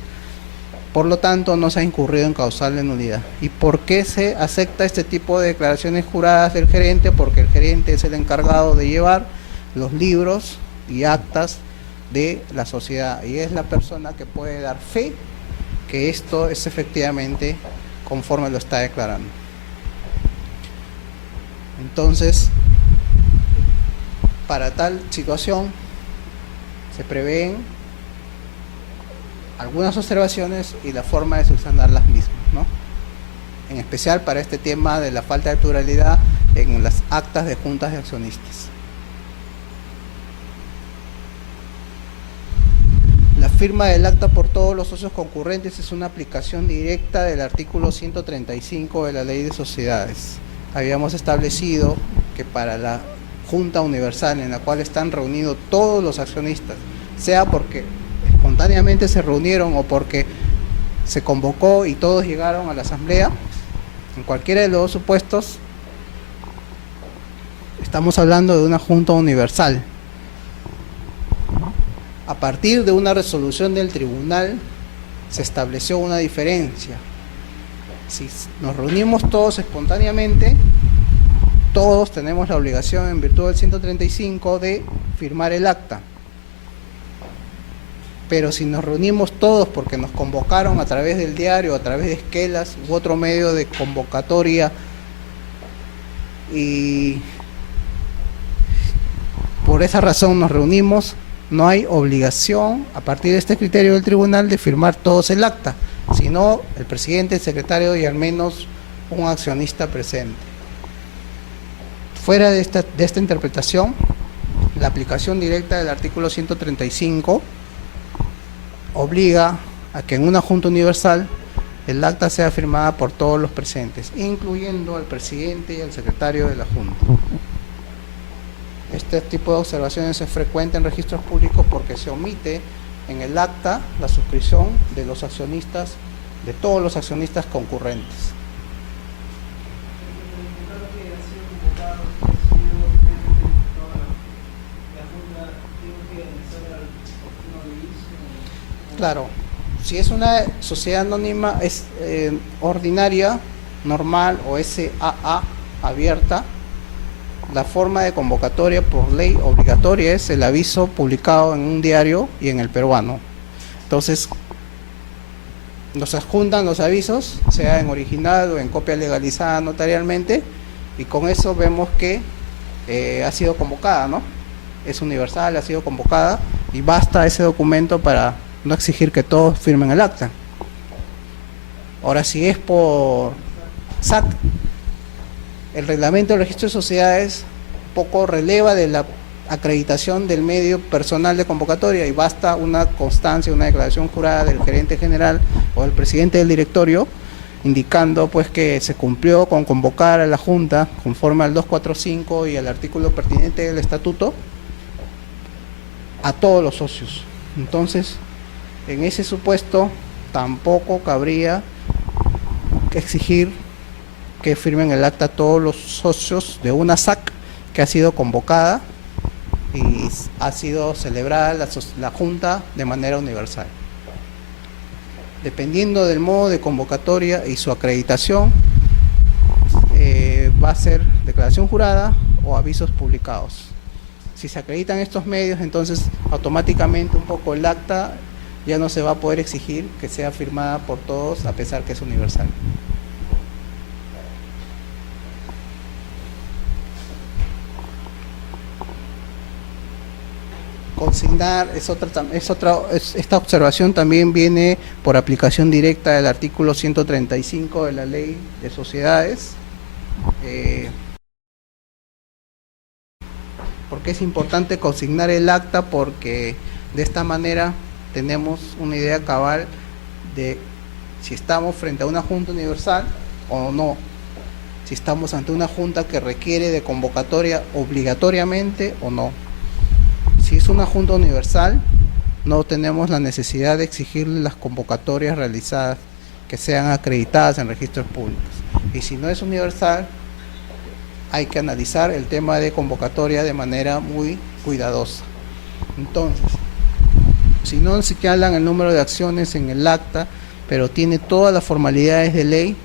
Por lo tanto, no se ha incurrido en causal de nulidad. ¿Y por qué se acepta este tipo de declaraciones juradas del gerente? Porque el gerente es el encargado de llevar los libros y actas de la sociedad y es la persona que puede dar fe que esto es efectivamente conforme lo está declarando. Entonces, para tal situación se prevén algunas observaciones y la forma de subsanar las mismas, ¿no? En especial para este tema de la falta de pluralidad en las actas de juntas de accionistas. La firma del acta por todos los socios concurrentes es una aplicación directa del artículo 135 de la Ley de Sociedades. Habíamos establecido que para la Junta Universal en la cual están reunidos todos los accionistas, sea porque espontáneamente se reunieron o porque se convocó y todos llegaron a la asamblea, en cualquiera de los dos supuestos, estamos hablando de una Junta Universal. A partir de una resolución del tribunal se estableció una diferencia. Si nos reunimos todos espontáneamente, todos tenemos la obligación en virtud del 135 de firmar el acta. Pero si nos reunimos todos porque nos convocaron a través del diario, a través de esquelas u otro medio de convocatoria y por esa razón nos reunimos, no hay obligación a partir de este criterio del tribunal de firmar todos el acta, sino el presidente, el secretario y al menos un accionista presente. Fuera de esta interpretación, la aplicación directa del artículo 135 obliga a que en una Junta Universal el acta sea firmada por todos los presentes, incluyendo al presidente y al secretario de la Junta. Este tipo de observaciones es frecuente en registros públicos porque se omite en el acta la suscripción de los accionistas, de todos los accionistas concurrentes. Claro, si es una sociedad anónima es ordinaria, normal o SAA abierta, la forma de convocatoria por ley obligatoria es el aviso publicado en un diario y en el peruano. Entonces, nos adjuntan los avisos, sea en original o en copia legalizada notarialmente, y con eso vemos que ha sido convocada, ¿no? Es universal, ha sido convocada, y basta ese documento para no exigir que todos firmen el acta. Ahora, si es por SAT, el reglamento del registro de sociedades poco releva de la acreditación del medio personal de convocatoria y basta una constancia, una declaración jurada del gerente general o del presidente del directorio indicando pues que se cumplió con convocar a la Junta conforme al 245 y al artículo pertinente del estatuto a todos los socios. Entonces, en ese supuesto tampoco cabría que exigir que firmen el acta todos los socios de una SAC que ha sido convocada y ha sido celebrada la Junta de manera universal. Dependiendo del modo de convocatoria y su acreditación, va a ser declaración jurada o avisos publicados. Si se acreditan estos medios, entonces automáticamente un poco el acta ya no se va a poder exigir que sea firmada por todos a pesar que es universal. Consignar esta observación también viene por aplicación directa del artículo 135 de la Ley de Sociedades. ¿Por qué es importante consignar el acta? Porque de esta manera tenemos una idea cabal de si estamos frente a una junta universal o no, si estamos ante una junta que requiere de convocatoria obligatoriamente o no. Si es una junta universal, no tenemos la necesidad de exigirle las convocatorias realizadas que sean acreditadas en registros públicos. Y si no es universal, hay que analizar el tema de convocatoria de manera muy cuidadosa. Entonces, si no señalan el número de acciones en el acta pero tiene todas las formalidades de ley.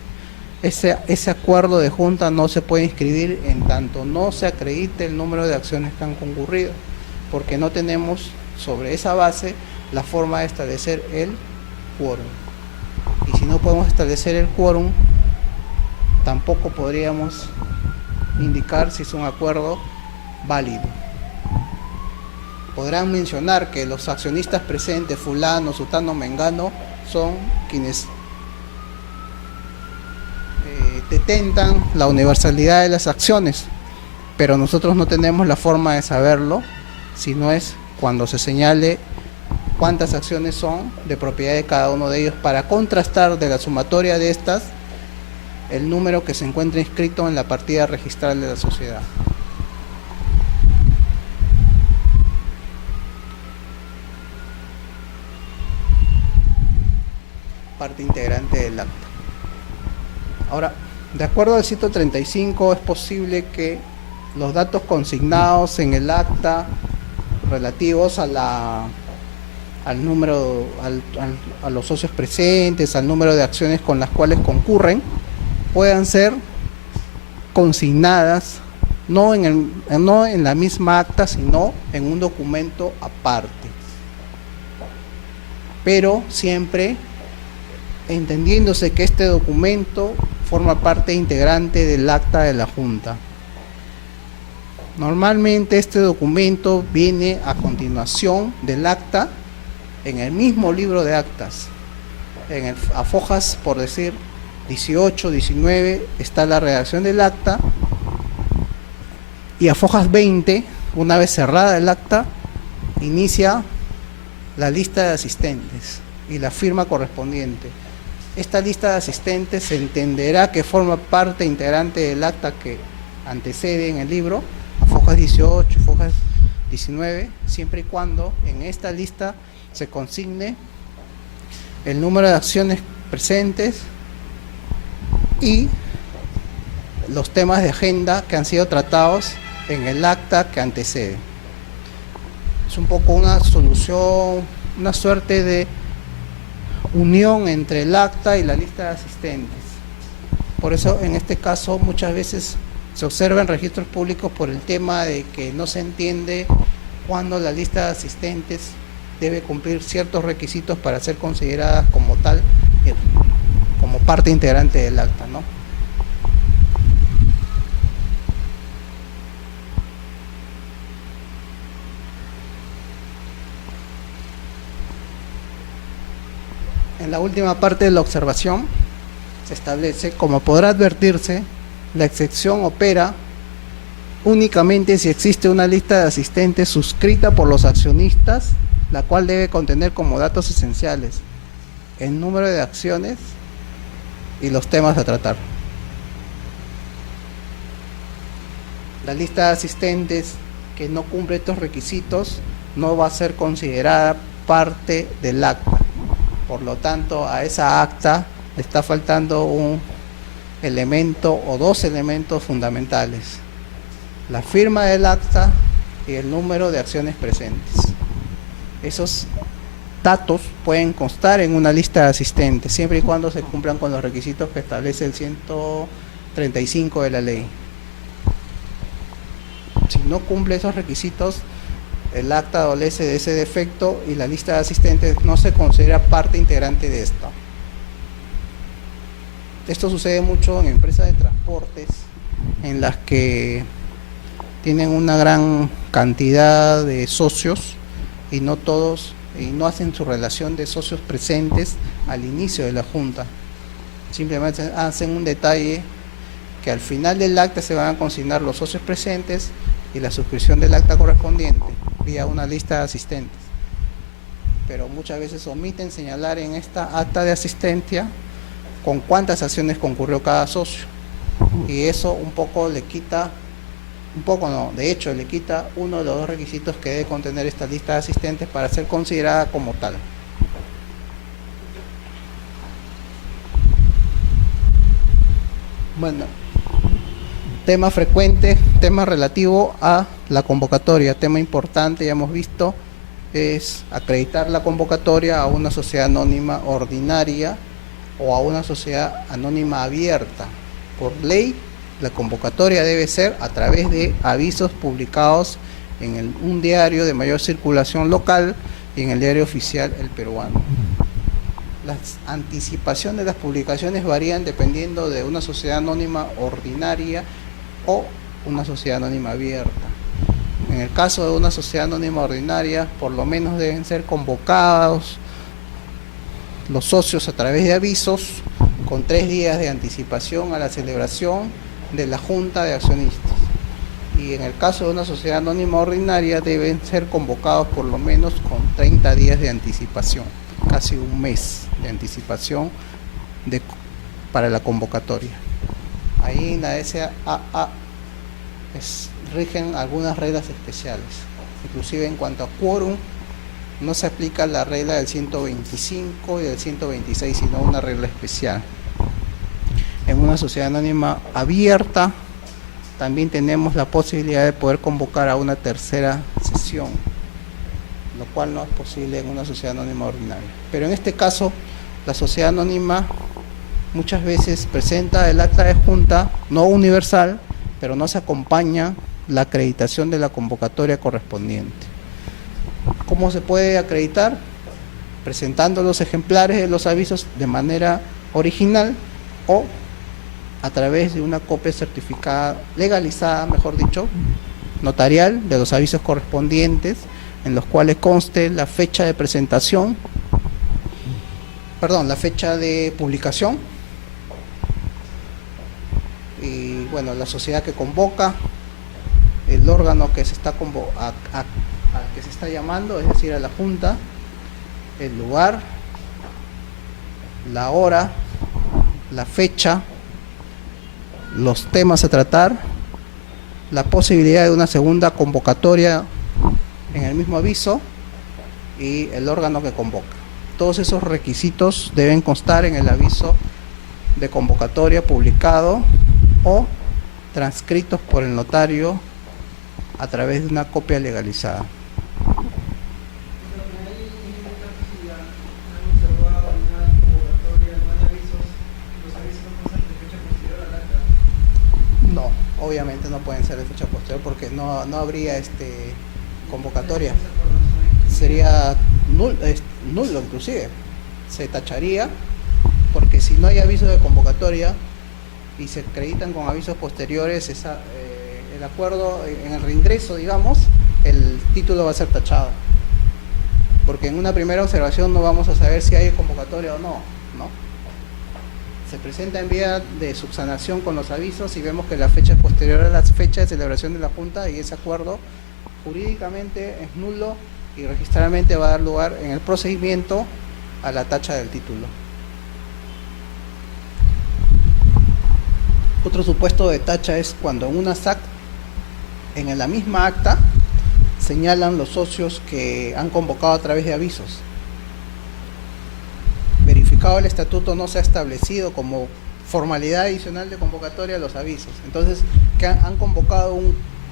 Ese acuerdo de junta no se puede inscribir en tanto no se acredite el número de acciones que han concurrido, porque no tenemos sobre esa base la forma de establecer el quórum. Y si no podemos establecer el quórum, tampoco podríamos indicar si es un acuerdo válido. Podrán mencionar que los accionistas presentes, fulano, sutano, mengano, son quienes detentan la universalidad de las acciones, pero nosotros no tenemos la forma de saberlo, si no es cuando se señale cuántas acciones son de propiedad de cada uno de ellos, para contrastar de la sumatoria de estas el número que se encuentra inscrito en la partida registral de la sociedad. Parte integrante del acta. Ahora, de acuerdo al 135, es posible que los datos consignados en el acta relativos a al número, a los socios presentes, al número de acciones con las cuales concurren, puedan ser consignadas no en la misma acta, sino en un documento aparte, pero siempre entendiéndose que este documento forma parte integrante del acta de la Junta. Normalmente este documento viene a continuación del acta en el mismo libro de actas. A fojas, por decir, 18, 19 está la redacción del acta, y a fojas 20, una vez cerrada el acta, inicia la lista de asistentes y la firma correspondiente. Esta lista de asistentes se entenderá que forma parte integrante del acta que antecede en el libro, a fojas 18, fojas 19, siempre y cuando en esta lista se consigne el número de acciones presentes y los temas de agenda que han sido tratados en el acta que antecede. Es un poco una solución, una suerte de unión entre el acta y la lista de asistentes. Por eso en este caso muchas veces se observa en registros públicos por el tema de que no se entiende cuándo la lista de asistentes debe cumplir ciertos requisitos para ser considerada como tal, como parte integrante del acta, ¿no? En la última parte de la observación se establece: como podrá advertirse, la excepción opera únicamente si existe una lista de asistentes suscrita por los accionistas, la cual debe contener como datos esenciales el número de acciones y los temas a tratar. La lista de asistentes que no cumple estos requisitos no va a ser considerada parte del acta. Por lo tanto, a esa acta le está faltando un elemento o dos elementos fundamentales: la firma del acta y el número de acciones presentes. Esos datos pueden constar en una lista de asistentes, siempre y cuando se cumplan con los requisitos que establece el 135 de la ley. Si no cumple esos requisitos, el acta adolece de ese defecto y la lista de asistentes no se considera parte integrante de esta. Esto sucede mucho en empresas de transportes, en las que tienen una gran cantidad de socios y no todos, y no hacen su relación de socios presentes al inicio de la junta. Simplemente hacen un detalle que al final del acta se van a consignar los socios presentes y la suscripción del acta correspondiente vía una lista de asistentes, pero muchas veces omiten señalar en esta acta de asistencia con cuántas acciones concurrió cada socio, y eso un poco le quita, un poco no, de hecho le quita uno de los dos requisitos que debe contener esta lista de asistentes para ser considerada como tal. Bueno, tema frecuente, tema relativo a la convocatoria, tema importante, ya hemos visto, es acreditar la convocatoria a una sociedad anónima ordinaria o a una sociedad anónima abierta. Por ley, la convocatoria debe ser a través de avisos publicados en un diario de mayor circulación local y en el diario oficial El Peruano. La anticipación de las publicaciones varían dependiendo de una sociedad anónima ordinaria o una sociedad anónima abierta. En el caso de una sociedad anónima ordinaria, por lo menos deben ser convocados los socios a través de avisos con 3 días de anticipación a la celebración de la Junta de Accionistas. Y en el caso de una sociedad anónima ordinaria deben ser convocados por lo menos con 30 días de anticipación, casi un mes de anticipación para la convocatoria. Ahí en la SAA rigen algunas reglas especiales, inclusive en cuanto a quórum no se aplica la regla del 125 y del 126, sino una regla especial. En una sociedad anónima abierta también tenemos la posibilidad de poder convocar a una tercera sesión, lo cual no es posible en una sociedad anónima ordinaria. Pero en este caso, la sociedad anónima muchas veces presenta el acta de junta no universal, pero no se acompaña la acreditación de la convocatoria correspondiente. ¿Cómo se puede acreditar? Presentando los ejemplares de los avisos de manera original o a través de una copia certificada, legalizada, mejor dicho, notarial, de los avisos correspondientes, en los cuales conste la fecha de presentación, la fecha de publicación, y bueno, la sociedad que convoca, el órgano que se está al que se está llamando, es decir, a la Junta, el lugar, la hora, la fecha, los temas a tratar, la posibilidad de una segunda convocatoria en el mismo aviso y el órgano que convoca. Todos esos requisitos deben constar en el aviso de convocatoria publicado o transcritos por el notario a través de una copia legalizada. No, obviamente no pueden ser de fecha posterior porque no habría convocatoria. Sería nulo inclusive. Se tacharía porque si no hay aviso de convocatoria y se acreditan con avisos posteriores, el acuerdo en el reingreso, digamos, el título va a ser tachado. Porque en una primera observación no vamos a saber si hay convocatoria o no, ¿no? Se presenta en vía de subsanación con los avisos y vemos que la fecha es posterior a la fecha de celebración de la Junta y ese acuerdo jurídicamente es nulo y registralmente va a dar lugar en el procedimiento a la tacha del título. Otro supuesto de tacha es cuando en una SAC, en la misma acta, señalan los socios que han convocado a través de avisos. Verificado el estatuto, no se ha establecido como formalidad adicional de convocatoria los avisos. Entonces, que han convocado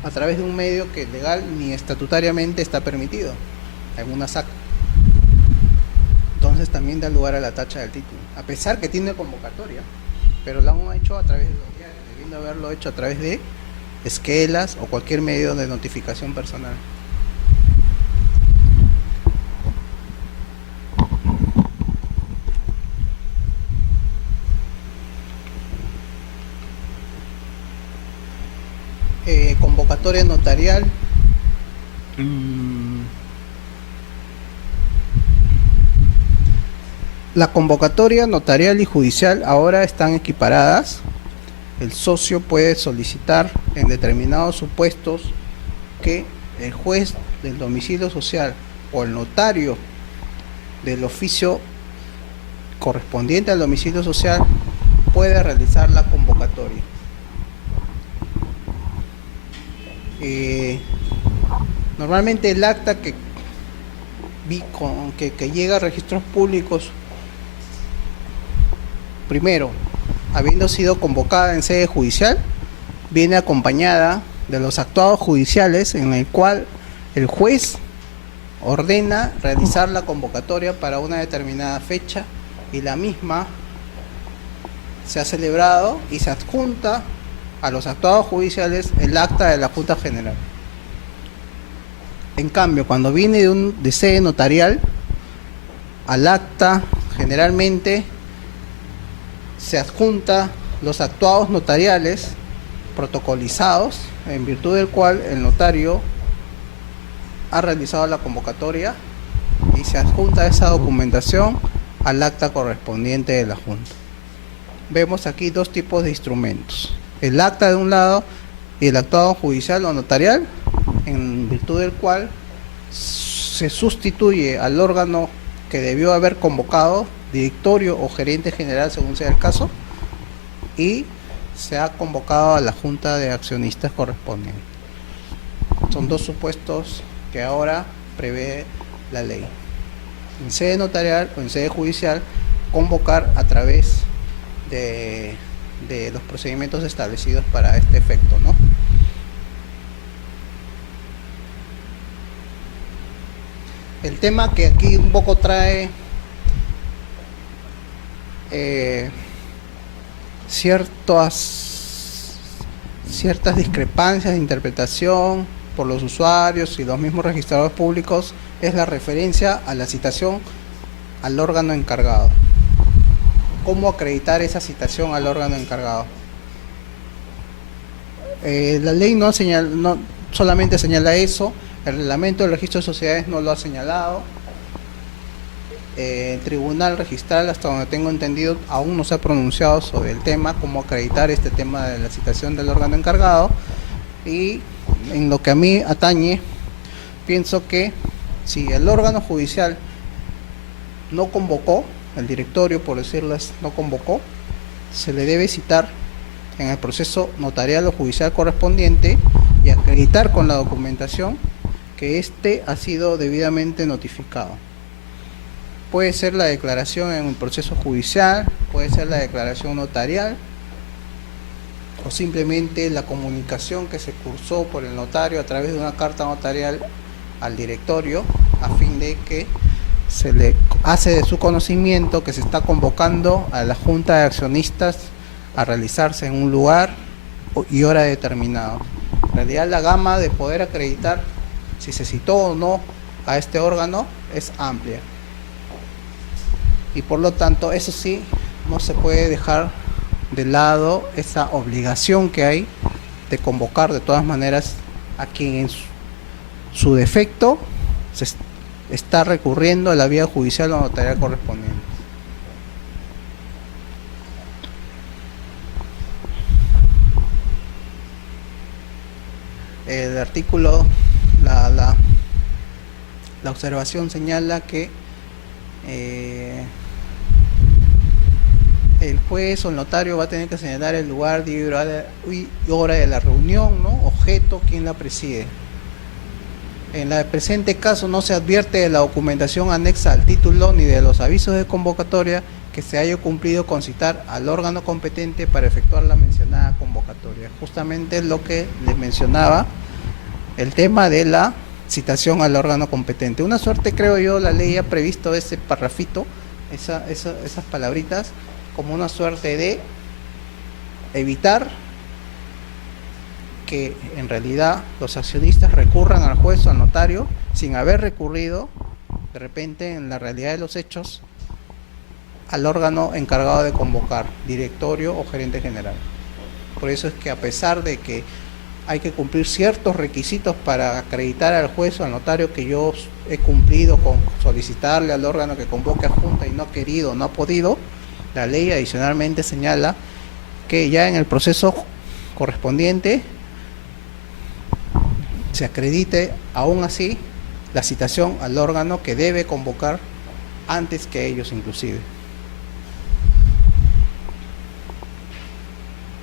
a través de un medio que legal ni estatutariamente está permitido, en una SAC. Entonces también da lugar a la tacha del título, a pesar que tiene convocatoria, pero la han hecho a través de los diarios, debiendo haberlo hecho a través de esquelas o cualquier medio de notificación personal. Convocatoria notarial. La convocatoria notarial y judicial ahora están equiparadas. El socio puede solicitar en determinados supuestos que el juez del domicilio social o el notario del oficio correspondiente al domicilio social puede realizar la convocatoria. Normalmente el acta que llega a registros públicos, primero, habiendo sido convocada en sede judicial, viene acompañada de los actuados judiciales en el cual el juez ordena realizar la convocatoria para una determinada fecha y la misma se ha celebrado y se adjunta a los actuados judiciales el acta de la Junta General. En cambio, cuando viene de sede notarial, al acta generalmente se adjunta los actuados notariales protocolizados, en virtud del cual el notario ha realizado la convocatoria, y se adjunta esa documentación al acta correspondiente de la Junta. Vemos aquí dos tipos de instrumentos: el acta de un lado y el actuado judicial o notarial, en virtud del cual se sustituye al órgano que debió haber convocado, directorio o gerente general según sea el caso, y se ha convocado a la junta de accionistas correspondiente. Son dos supuestos que ahora prevé la ley. En sede notarial o en sede judicial, convocar a través de los procedimientos establecidos para este efecto, ¿no? El tema que aquí un poco trae ciertas discrepancias de interpretación por los usuarios y los mismos registradores públicos es la referencia a la citación al órgano encargado. ¿Cómo acreditar esa citación al órgano encargado? La ley no solamente señala eso, el reglamento del registro de sociedades no lo ha señalado. El tribunal registral, hasta donde tengo entendido, aún no se ha pronunciado sobre el tema, cómo acreditar este tema de la citación del órgano encargado. Y en lo que a mí atañe, pienso que si el órgano judicial no convocó, el directorio, por decirles, no convocó, se le debe citar en el proceso notarial o judicial correspondiente y acreditar con la documentación que éste ha sido debidamente notificado. Puede ser la declaración en un proceso judicial, puede ser la declaración notarial, o simplemente la comunicación que se cursó por el notario a través de una carta notarial al directorio, a fin de que se le hace de su conocimiento que se está convocando a la junta de accionistas a realizarse en un lugar y hora determinado. En realidad, la gama de poder acreditar si se citó o no a este órgano es amplia, y por lo tanto, eso sí, no se puede dejar de lado esa obligación que hay de convocar de todas maneras a quien en su defecto se está recurriendo a la vía judicial o notarial correspondiente. El artículo, la observación señala que el juez o el notario va a tener que señalar el lugar y hora de la reunión, ¿no? Objeto, quien la preside. En el presente caso no se advierte de la documentación anexa al título ni de los avisos de convocatoria que se haya cumplido con citar al órgano competente para efectuar la mencionada convocatoria. Justamente lo que les mencionaba, el tema de la citación al órgano competente. Una suerte, creo yo, la ley ha previsto ese parrafito, esas palabritas, como una suerte de evitar que en realidad los accionistas recurran al juez o al notario sin haber recurrido, de repente, en la realidad de los hechos, al órgano encargado de convocar, directorio o gerente general. Por eso es que, a pesar de que hay que cumplir ciertos requisitos para acreditar al juez o al notario que yo he cumplido con solicitarle al órgano que convoque a junta y no ha querido, no ha podido, la ley adicionalmente señala que ya en el proceso correspondiente se acredite aún así la citación al órgano que debe convocar antes que ellos inclusive.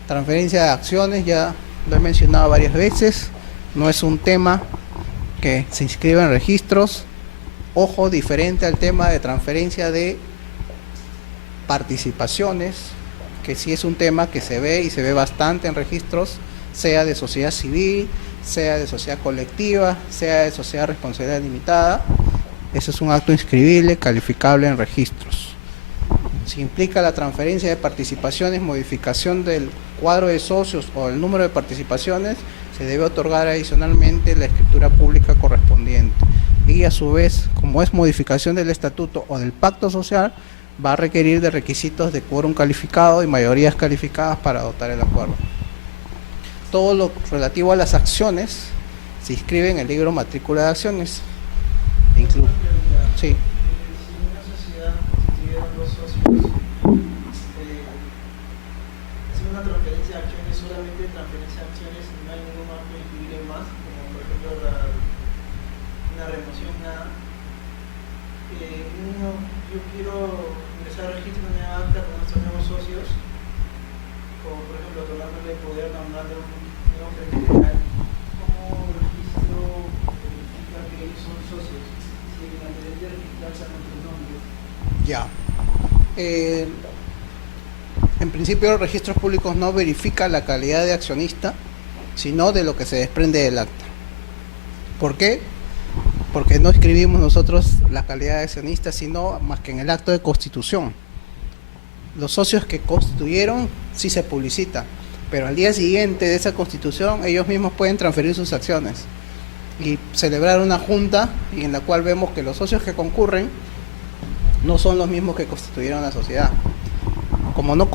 Transferencia de acciones, ya lo he mencionado varias veces, no es un tema que se inscriba en registros. Ojo, diferente al tema de transferencia de participaciones, que sí es un tema que se ve y se ve bastante en registros, sea de sociedad civil, sea de sociedad colectiva, sea de sociedad responsabilidad limitada. Ese es un acto inscribible, calificable en registros. Si implica la transferencia de participaciones, modificación del cuadro de socios o el número de participaciones, se debe otorgar adicionalmente la escritura pública correspondiente. Y a su vez, como es modificación del estatuto o del pacto social, va a requerir de requisitos de quórum calificado y mayorías calificadas para adoptar el acuerdo. Todo lo relativo a las acciones se inscribe en el libro matrícula de acciones. Sí. Yo quiero ingresar al registro de una acta con nuestros nuevos socios, como por ejemplo otorgándole poder nombrando un nuevo gerente general. ¿Cómo el registro verifica que ellos son socios? Si en la ley de registrarse a nuestros nombres. Ya. En principio, los registros públicos no verifican la calidad de accionista, sino de lo que se desprende del acta. ¿Por qué? Porque no escribimos nosotros la calidad de accionista, sino más que en el acto de constitución. Los socios que constituyeron sí se publicita, pero al día siguiente de esa constitución ellos mismos pueden transferir sus acciones y celebrar una junta y en la cual vemos que los socios que concurren no son los mismos que constituyeron la sociedad. Como no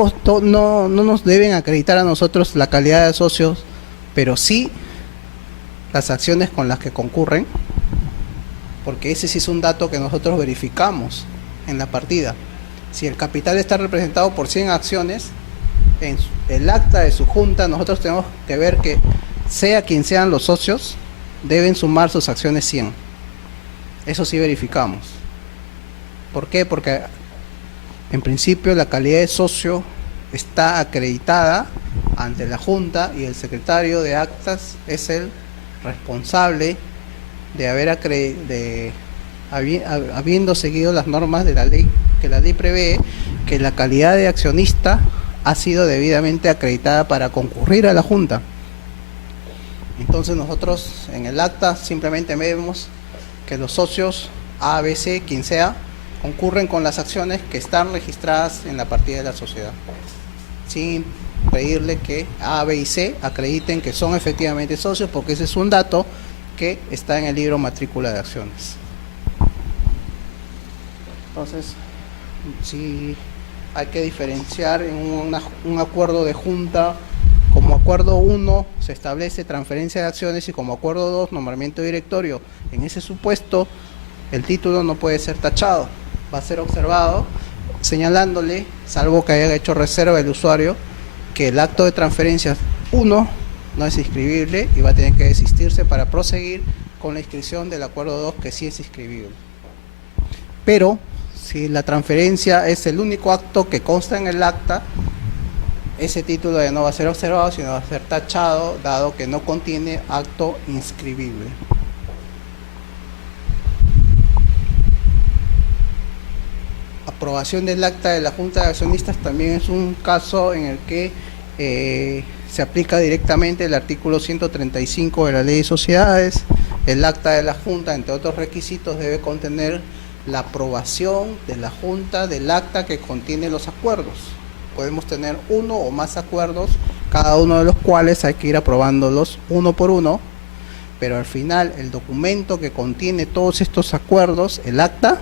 nos deben acreditar a nosotros la calidad de socios, pero sí las acciones con las que concurren, porque ese sí es un dato que nosotros verificamos en la partida. Si el capital está representado por 100 acciones, en el acta de su junta nosotros tenemos que ver que sea quien sean los socios, deben sumar sus acciones 100. Eso sí verificamos. ¿Por qué? Porque en principio la calidad de socio está acreditada ante la junta y el secretario de actas es el responsable de habiendo seguido las normas de la ley, que la ley prevé que la calidad de accionista ha sido debidamente acreditada para concurrir a la junta. Entonces nosotros en el acta simplemente vemos que los socios A, B, C, quien sea, concurren con las acciones que están registradas en la partida de la sociedad, sin pedirle que A, B y C acrediten que son efectivamente socios, porque ese es un dato que está en el libro matrícula de acciones. Entonces, sí hay que diferenciar en un acuerdo de junta. Como acuerdo 1 se establece transferencia de acciones y como acuerdo 2 nombramiento directorio. En ese supuesto el título no puede ser tachado, va a ser observado señalándole, salvo que haya hecho reserva el usuario, que el acto de transferencia 1 no es inscribible y va a tener que desistirse para proseguir con la inscripción del acuerdo 2, que sí es inscribible. Pero si la transferencia es el único acto que consta en el acta, ese título ya no va a ser observado, sino va a ser tachado, dado que no contiene acto inscribible. Aprobación del acta de la Junta de Accionistas también es un caso en el que se aplica directamente el artículo 135 de la Ley de Sociedades. El acta de la Junta, entre otros requisitos, debe contener la aprobación de la Junta del acta que contiene los acuerdos. Podemos tener uno o más acuerdos, cada uno de los cuales hay que ir aprobándolos uno por uno, pero al final el documento que contiene todos estos acuerdos, el acta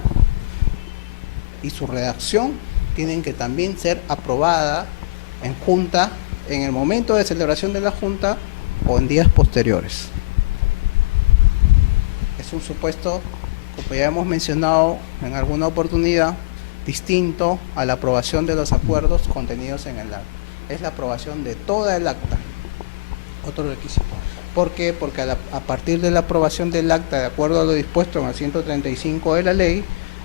y su redacción, tienen que también ser aprobada en junta en el momento de celebración de la junta o en días posteriores. Es un supuesto, como ya hemos mencionado en alguna oportunidad, distinto a la aprobación de los acuerdos contenidos en el acta. Es la aprobación de toda el acta. Otro requisito. ¿Por qué? Porque a partir de la aprobación del acta, de acuerdo a lo dispuesto en el 135 de la ley,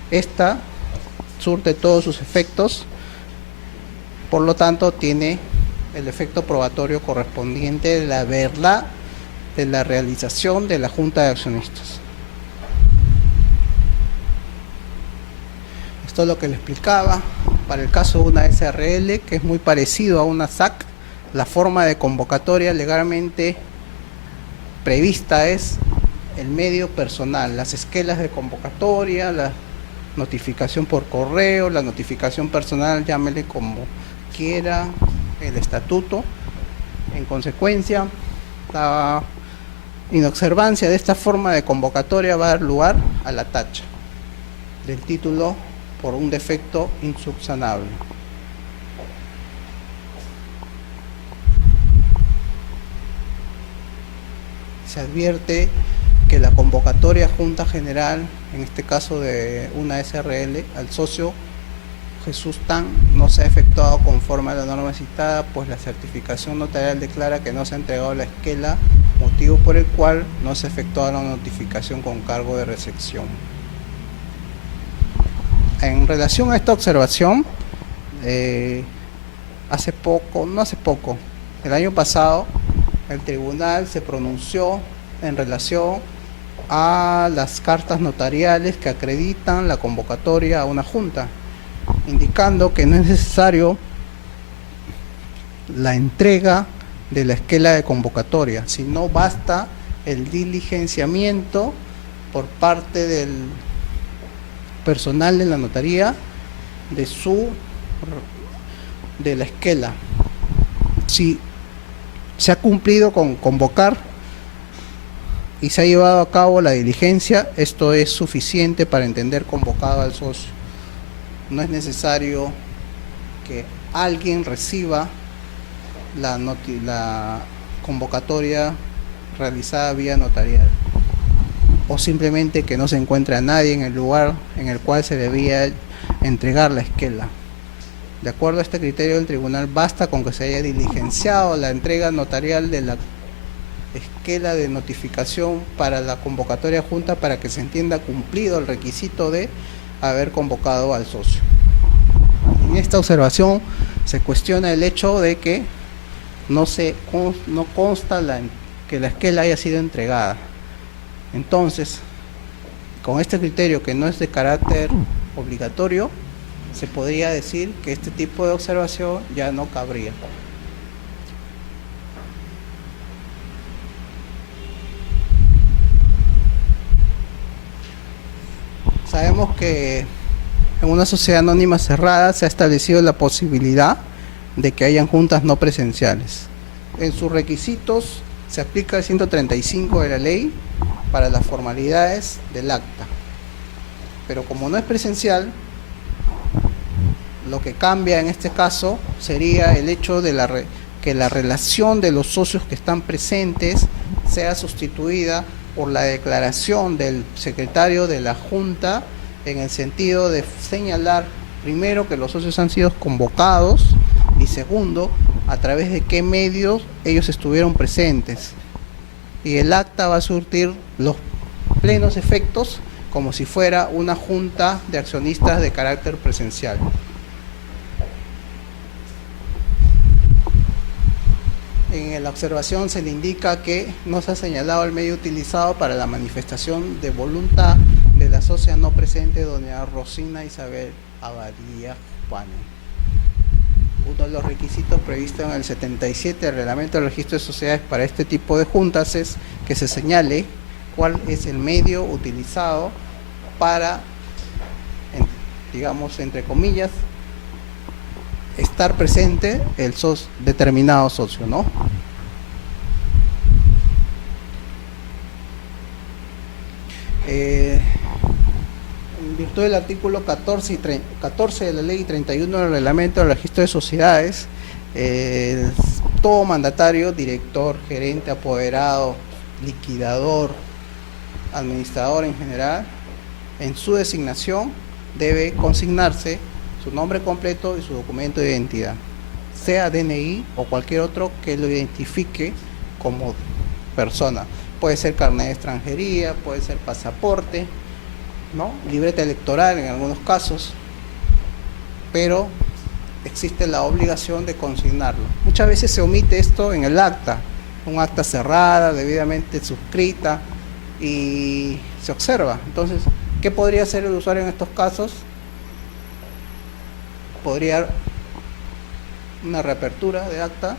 esta surte todos sus efectos, por lo tanto tiene el efecto probatorio correspondiente de la verdad de la realización de la Junta de Accionistas. Esto es lo que le explicaba. Para el caso de una SRL, que es muy parecido a una SAC, la forma de convocatoria legalmente prevista es el medio personal, las esquelas de convocatoria, notificación por correo, la notificación personal, llámele como quiera, el estatuto. En consecuencia, la inobservancia de esta forma de convocatoria va a dar lugar a la tacha del título por un defecto insubsanable. Se advierte que la convocatoria Junta General, en este caso de una SRL, al socio Jesús Tan, no se ha efectuado conforme a la norma citada, pues la certificación notarial declara que no se ha entregado la esquela, motivo por el cual no se ha efectuado la notificación con cargo de recepción. En relación a esta observación, el año pasado, el tribunal se pronunció en relación a las cartas notariales que acreditan la convocatoria a una junta, indicando que no es necesario la entrega de la esquela de convocatoria, sino basta el diligenciamiento por parte del personal de la notaría de la esquela. Si se ha cumplido con convocar y se ha llevado a cabo la diligencia, esto es suficiente para entender convocado al socio. No es necesario que alguien reciba la convocatoria realizada vía notarial, o simplemente que no se encuentre a nadie en el lugar en el cual se debía entregar la esquela. De acuerdo a este criterio del tribunal, basta con que se haya diligenciado la entrega notarial de la esquela de notificación para la convocatoria junta para que se entienda cumplido el requisito de haber convocado al socio. En esta observación se cuestiona el hecho de que no consta que la esquela haya sido entregada. Entonces, con este criterio, que no es de carácter obligatorio, se podría decir que este tipo de observación ya no cabría. Sabemos que en una sociedad anónima cerrada se ha establecido la posibilidad de que hayan juntas no presenciales. En sus requisitos se aplica el 135 de la ley para las formalidades del acta. Pero como no es presencial, lo que cambia en este caso sería el hecho de que la relación de los socios que están presentes sea sustituida por la declaración del secretario de la Junta, en el sentido de señalar, primero, que los socios han sido convocados, y segundo, a través de qué medios ellos estuvieron presentes. Y el acta va a surtir los plenos efectos como si fuera una junta de accionistas de carácter presencial. En la observación se le indica que no se ha señalado el medio utilizado para la manifestación de voluntad de la socia no presente, doña Rosina Isabel Abadía Juane. Uno de los requisitos previstos en el 77 del Reglamento del Registro de Sociedades para este tipo de juntas es que se señale cuál es el medio utilizado para, digamos, entre comillas, estar presente el determinado socio, ¿no? En virtud del artículo 14 de la ley 31 del Reglamento del Registro de Sociedades, todo mandatario, director, gerente, apoderado, liquidador, administrador en general, en su designación debe consignarse su nombre completo y su documento de identidad, sea DNI o cualquier otro que lo identifique como persona. Puede ser carnet de extranjería, puede ser pasaporte, ¿no? Libreta electoral en algunos casos, pero existe la obligación de consignarlo. Muchas veces se omite esto en el acta, un acta cerrada, debidamente suscrita, y se observa. Entonces, ¿qué podría hacer el usuario en estos casos? Podría una reapertura de acta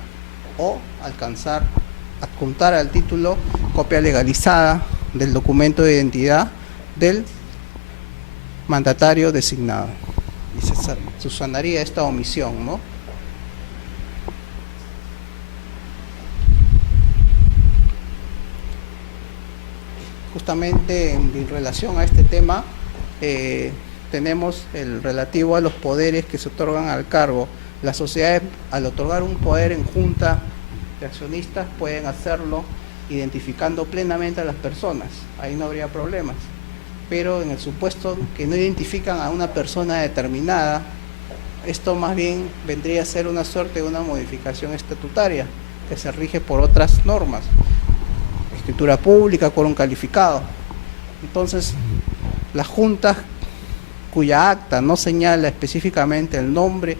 o adjuntar al título copia legalizada del documento de identidad del mandatario designado. Y se subsanaría esta omisión, ¿no? Justamente en relación a este tema, tenemos el relativo a los poderes que se otorgan al cargo. Las sociedades, al otorgar un poder en junta de accionistas, pueden hacerlo identificando plenamente a las personas. Ahí no habría problemas. Pero en el supuesto que no identifican a una persona determinada, esto más bien vendría a ser una suerte de una modificación estatutaria que se rige por otras normas, escritura pública, quórum calificado. Entonces, las juntas cuya acta no señala específicamente el nombre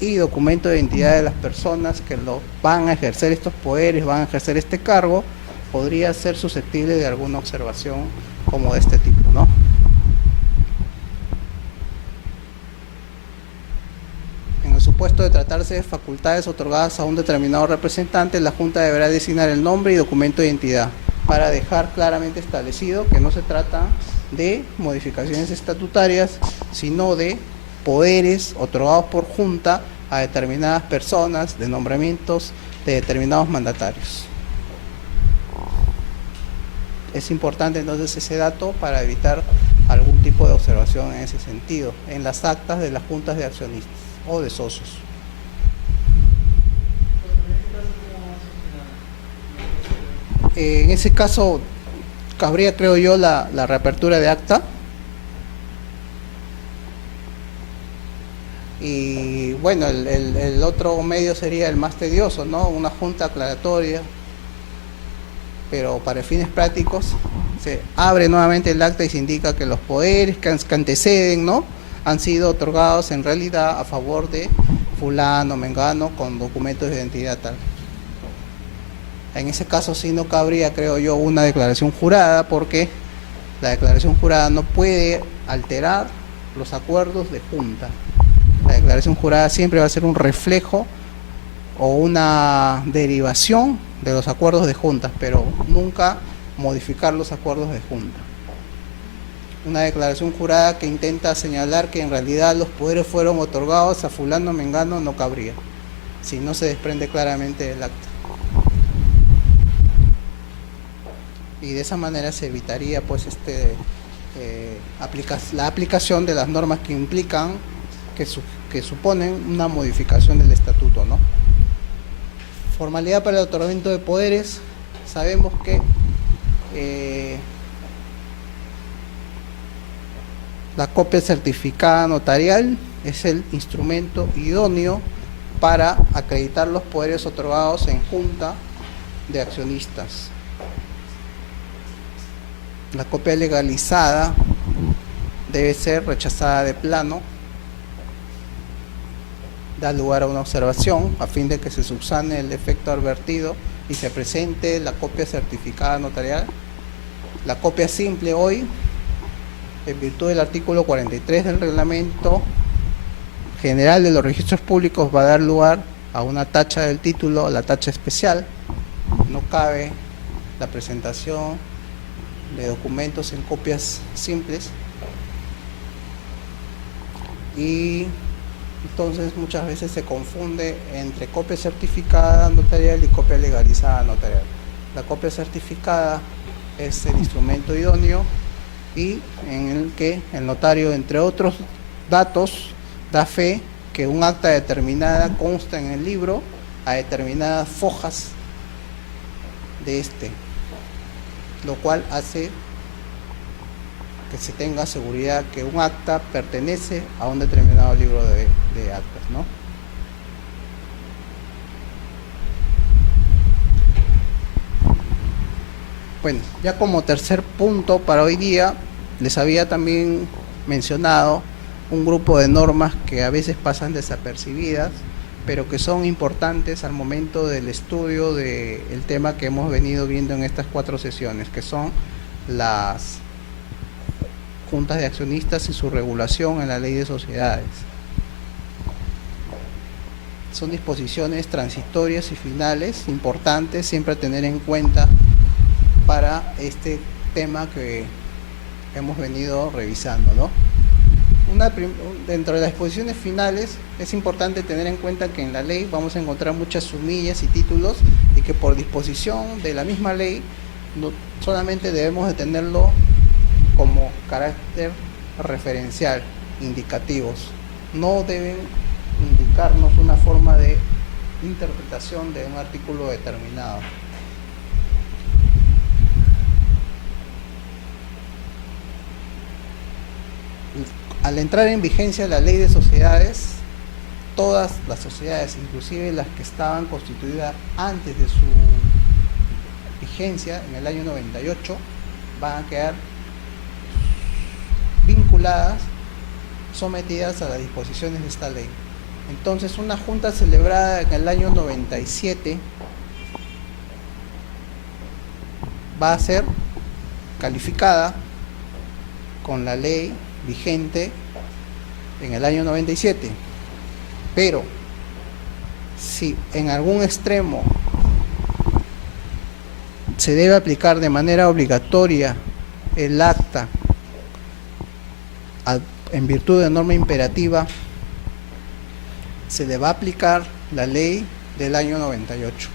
y documento de identidad de las personas que lo van a ejercer estos poderes, van a ejercer este cargo, podría ser susceptible de alguna observación como de este tipo, ¿no? En el supuesto de tratarse de facultades otorgadas a un determinado representante, la Junta deberá designar el nombre y documento de identidad para dejar claramente establecido que no se trata de modificaciones estatutarias, sino de poderes otorgados por Junta a determinadas personas, de nombramientos de determinados mandatarios. Es importante entonces ese dato para evitar algún tipo de observación en ese sentido, en las actas de las juntas de accionistas o de socios. En ese caso, cabría, creo yo, la reapertura de acta. Y bueno, el otro medio sería el más tedioso, ¿no? Una junta aclaratoria. Pero para fines prácticos se abre nuevamente el acta y se indica que los poderes que anteceden, ¿no?, han sido otorgados en realidad a favor de fulano, mengano, con documentos de identidad tal. En ese caso sí no cabría, creo yo, una declaración jurada, porque la declaración jurada no puede alterar los acuerdos de junta. La declaración jurada siempre va a ser un reflejo o una derivación de los acuerdos de juntas, pero nunca modificar los acuerdos de junta. Una declaración jurada que intenta señalar que en realidad los poderes fueron otorgados a fulano mengano no cabría, si no se desprende claramente del acta. Y de esa manera se evitaría pues la aplicación de las normas que implican, que suponen una modificación del estatuto, ¿no? Formalidad para el otorgamiento de poderes. Sabemos que la copia certificada notarial es el instrumento idóneo para acreditar los poderes otorgados en junta de accionistas. La copia legalizada debe ser rechazada de plano. Da lugar a una observación a fin de que se subsane el efecto advertido y se presente la copia certificada notarial. La copia simple hoy, en virtud del artículo 43 del Reglamento General de los Registros Públicos, va a dar lugar a una tacha del título, la tacha especial. No cabe la presentación de documentos en copias simples, y entonces muchas veces se confunde entre copia certificada notarial y copia legalizada notarial. La copia certificada es el instrumento idóneo y en el que el notario, entre otros datos, da fe que un acta determinada consta en el libro a determinadas fojas de lo cual hace que se tenga seguridad que un acta pertenece a un determinado libro de actas, ¿no? Bueno, ya como tercer punto para hoy día, les había también mencionado un grupo de normas que a veces pasan desapercibidas, pero que son importantes al momento del estudio del tema que hemos venido viendo en estas 4 sesiones, que son las juntas de accionistas y su regulación en la ley de sociedades. Son disposiciones transitorias y finales importantes siempre a tener en cuenta para este tema que hemos venido revisando, ¿no? dentro de las disposiciones finales es importante tener en cuenta que en la ley vamos a encontrar muchas sumillas y títulos, y que por disposición de la misma ley no, solamente debemos de tenerlo como carácter referencial, indicativos. No deben indicarnos una forma de interpretación de un artículo determinado. Al entrar en vigencia la ley de sociedades, todas las sociedades, inclusive las que estaban constituidas antes de su vigencia, en el año 98, van a quedar vinculadas, sometidas a las disposiciones de esta ley. Entonces, una junta celebrada en el año 97 va a ser calificada con la ley vigente en el año 97. Pero si en algún extremo se debe aplicar de manera obligatoria el acta en virtud de norma imperativa, se le va a aplicar la ley del año 98.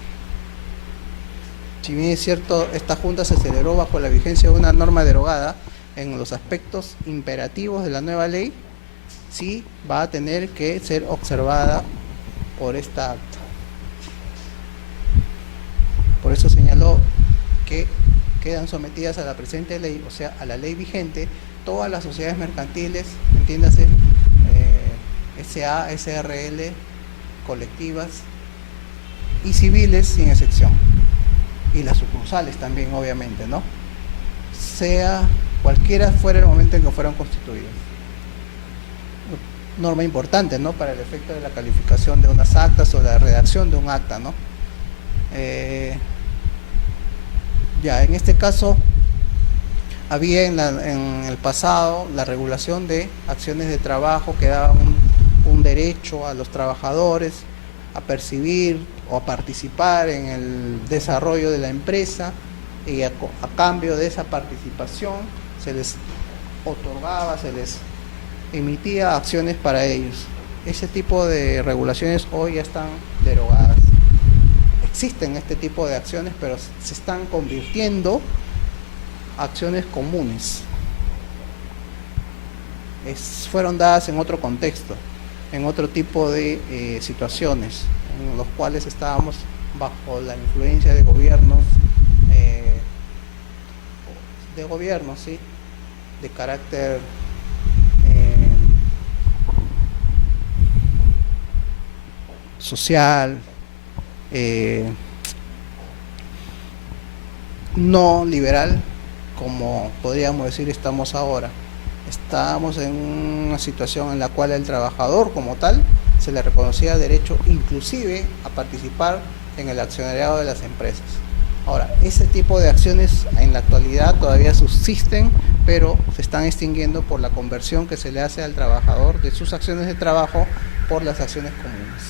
Si bien es cierto, esta junta se celebró bajo la vigencia de una norma derogada, en los aspectos imperativos de la nueva ley, sí va a tener que ser observada por esta acta. Por eso señaló que quedan sometidas a la presente ley, o sea, a la ley vigente, todas las sociedades mercantiles, entiéndase, SA, SRL, colectivas y civiles sin excepción, y las sucursales también, obviamente, ¿no? Sea cualquiera fuera el momento en que fueron constituidos. Norma importante, ¿no?, para el efecto de la calificación de unas actas o la redacción de un acta, ¿no? Ya, en este caso había en el pasado la regulación de acciones de trabajo que daban un derecho a los trabajadores a percibir o a participar en el desarrollo de la empresa, y a cambio de esa participación se les otorgaba, se les emitía acciones para ellos. Ese tipo de regulaciones hoy ya están derogadas. Existen este tipo de acciones, pero se están convirtiendo acciones comunes. Fueron dadas en otro contexto, en otro tipo de situaciones, en los cuales estábamos bajo la influencia de gobiernos, ¿sí?, de carácter social, no liberal, como podríamos decir estamos ahora. Estamos en una situación en la cual el trabajador como tal se le reconocía derecho inclusive a participar en el accionariado de las empresas. Ahora, ese tipo de acciones en la actualidad todavía subsisten, pero se están extinguiendo por la conversión que se le hace al trabajador de sus acciones de trabajo por las acciones comunes.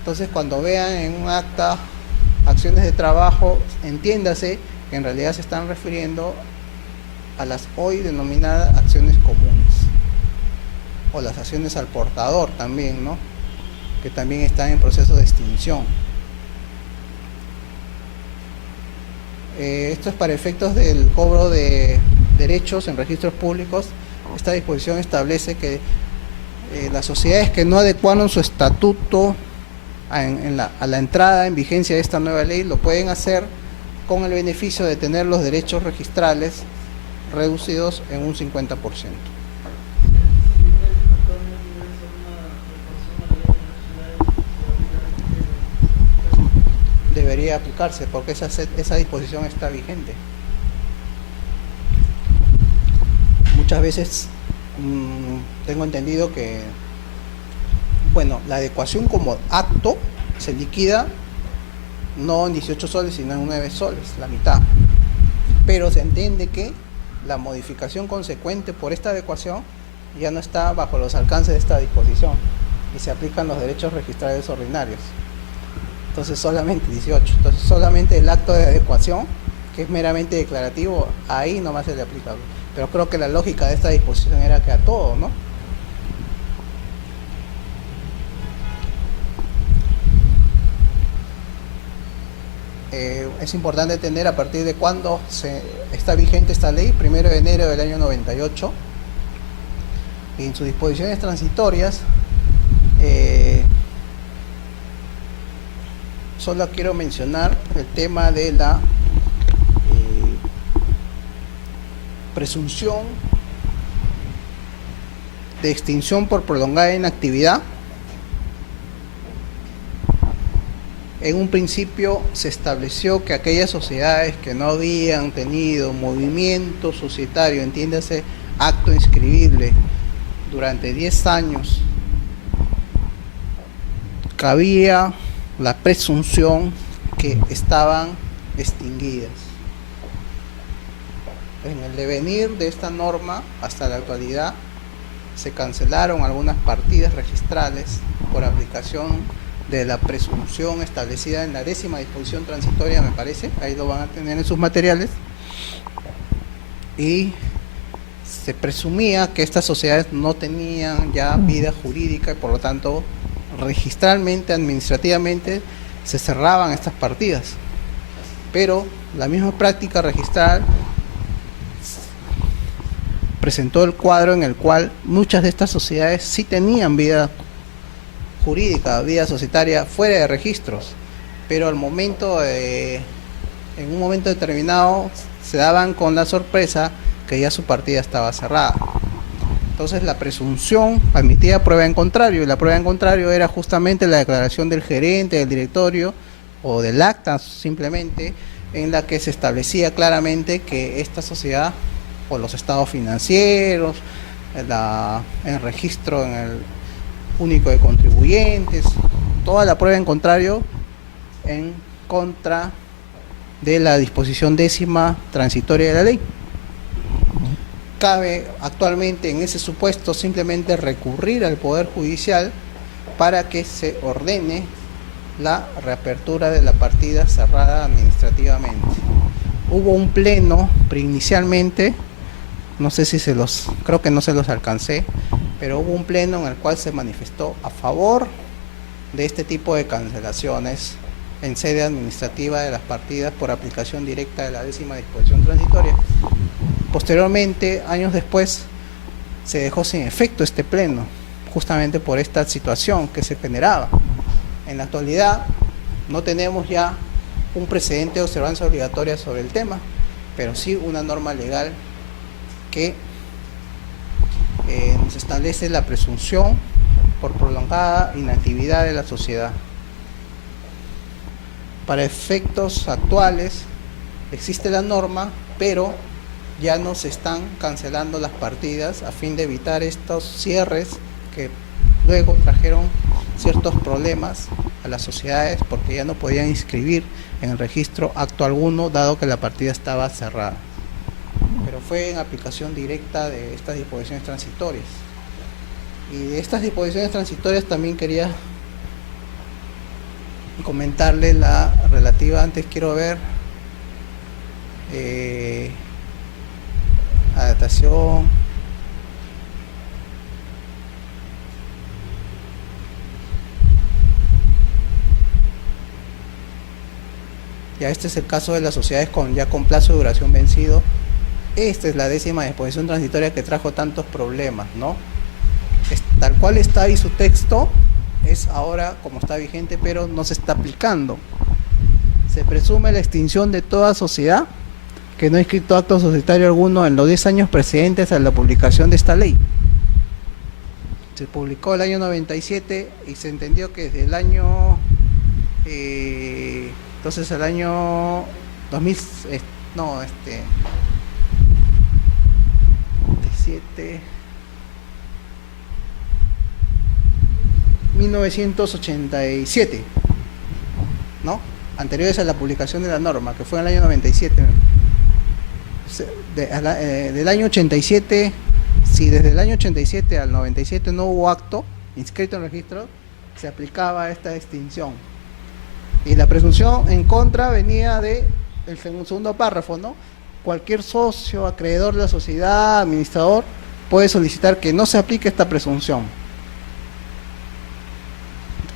Entonces, cuando vean en un acta acciones de trabajo, entiéndase que en realidad se están refiriendo a las hoy denominadas acciones comunes, o las acciones al portador también, ¿no?, que también están en proceso de extinción. Esto es para efectos del cobro de derechos en registros públicos. Esta disposición establece que las sociedades que no adecuaron su estatuto a la entrada en vigencia de esta nueva ley lo pueden hacer con el beneficio de tener los derechos registrales reducidos en un 50%. Debería aplicarse porque esa disposición está vigente. Muchas veces tengo entendido que, bueno, la adecuación como acto se liquida no en 18 soles sino en 9 soles, la mitad, pero se entiende que la modificación consecuente por esta adecuación ya no está bajo los alcances de esta disposición y se aplican los derechos registrales ordinarios. Entonces solamente 18, entonces solamente el acto de adecuación, que es meramente declarativo, ahí nomás se le aplica. Pero creo que la lógica de esta disposición era que a todo, ¿no? es importante entender a partir de cuándo está vigente esta ley, 1 de enero del año 98, y en sus disposiciones transitorias, solo quiero mencionar el tema de la presunción de extinción por prolongada inactividad. En un principio se estableció que aquellas sociedades que no habían tenido movimiento societario, entiéndase acto inscribible, durante 10 años, cabía la presunción que estaban extinguidas. En el devenir de esta norma, hasta la actualidad, se cancelaron algunas partidas registrales por aplicación de la presunción establecida en la 10ª disposición transitoria, me parece, ahí lo van a tener en sus materiales, y se presumía que estas sociedades no tenían ya vida jurídica y por lo tanto registralmente, administrativamente se cerraban estas partidas, pero la misma práctica registral presentó el cuadro en el cual muchas de estas sociedades sí tenían vida jurídica, vida societaria fuera de registros, pero en un momento determinado se daban con la sorpresa que ya su partida estaba cerrada. Entonces la presunción admitía prueba en contrario, y la prueba en contrario era justamente la declaración del gerente, del directorio o del acta simplemente, en la que se establecía claramente que esta sociedad, o los estados financieros, el registro en el único de contribuyentes, toda la prueba en contrario en contra de la disposición 10ª transitoria de la ley. Cabe actualmente en ese supuesto simplemente recurrir al Poder Judicial para que se ordene la reapertura de la partida cerrada administrativamente. Hubo un pleno inicialmente, no sé si creo que no se los alcancé, pero hubo un pleno en el cual se manifestó a favor de este tipo de cancelaciones en sede administrativa de las partidas por aplicación directa de la 10ª disposición transitoria. Posteriormente, años después, se dejó sin efecto este pleno, justamente por esta situación que se generaba. En la actualidad no tenemos ya un precedente de observancia obligatoria sobre el tema, pero sí una norma legal que nos establece la presunción por prolongada inactividad de la sociedad. Para efectos actuales existe la norma, pero ya no se están cancelando las partidas a fin de evitar estos cierres que luego trajeron ciertos problemas a las sociedades porque ya no podían inscribir en el registro acto alguno dado que la partida estaba cerrada. Pero fue en aplicación directa de estas disposiciones transitorias. Y de estas disposiciones transitorias también quería comentarle la relativa, antes quiero ver adaptación, ya este es el caso de las sociedades con plazo de duración vencido. Esta es la 10ª disposición transitoria que trajo tantos problemas, ¿no? Tal cual está ahí su texto, es ahora como está vigente, pero no se está aplicando. Se presume la extinción de toda sociedad que no ha inscrito acto societario alguno en los 10 años precedentes a la publicación de esta ley. Se publicó el año 97 y se entendió que desde el año entonces el año 2000 1987, ¿no? Anteriores a la publicación de la norma, que fue en el año 97. Del año 87, si desde el año 87 al 97 no hubo acto inscrito en registro, se aplicaba esta extinción. Y la presunción en contra venía del segundo párrafo, ¿no? Cualquier socio, acreedor de la sociedad, administrador, puede solicitar que no se aplique esta presunción,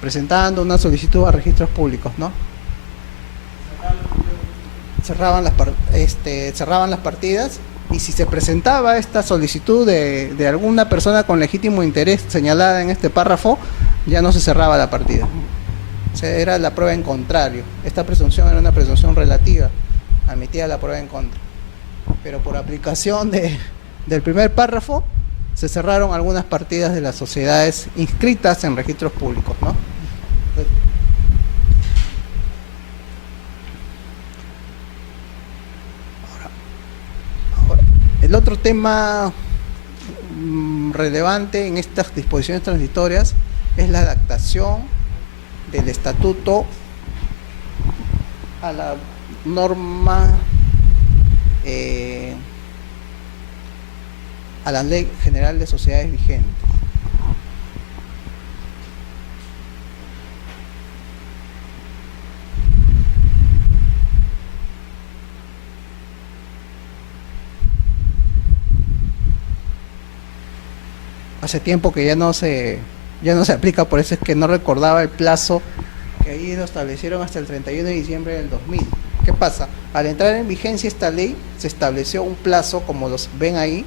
presentando una solicitud a registros públicos, ¿no? cerraban las partidas, y si se presentaba esta solicitud de alguna persona con legítimo interés señalada en este párrafo, ya no se cerraba la partida. O sea, era la prueba en contrario. Esta presunción era una presunción relativa, admitía la prueba en contra. Pero por aplicación del primer párrafo, se cerraron algunas partidas de las sociedades inscritas en registros públicos, ¿no? Ahora, el otro tema relevante en estas disposiciones transitorias es la adaptación del estatuto a la norma, a la Ley General de Sociedades vigente. Hace tiempo que ya no se aplica, por eso es que no recordaba el plazo que ahí lo establecieron hasta el 31 de diciembre del 2000. ¿Qué pasa? Al entrar en vigencia esta ley, se estableció un plazo, como los ven ahí,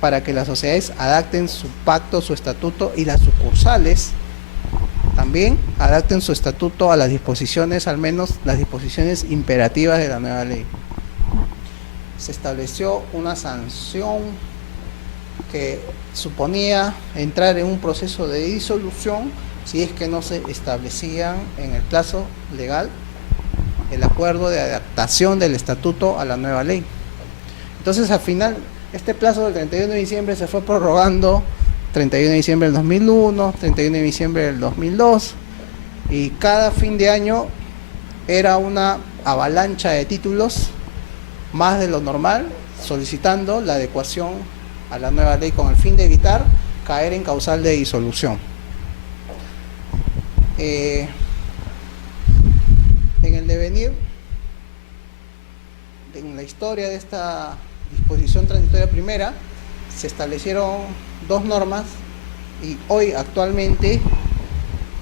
para que las sociedades adapten su pacto, su estatuto, y las sucursales también adapten su estatuto a las disposiciones, al menos las disposiciones imperativas de la nueva ley. Se estableció una sanción que suponía entrar en un proceso de disolución si es que no se establecían en el plazo legal el acuerdo de adaptación del estatuto a la nueva ley. Entonces, al final, este plazo del 31 de diciembre se fue prorrogando: 31 de diciembre del 2001, 31 de diciembre del 2002, y cada fin de año era una avalancha de títulos, más de lo normal, solicitando la adecuación a la nueva ley con el fin de evitar caer en causal de disolución. En el devenir, en la historia de esta disposición transitoria primera, se establecieron dos normas, y hoy actualmente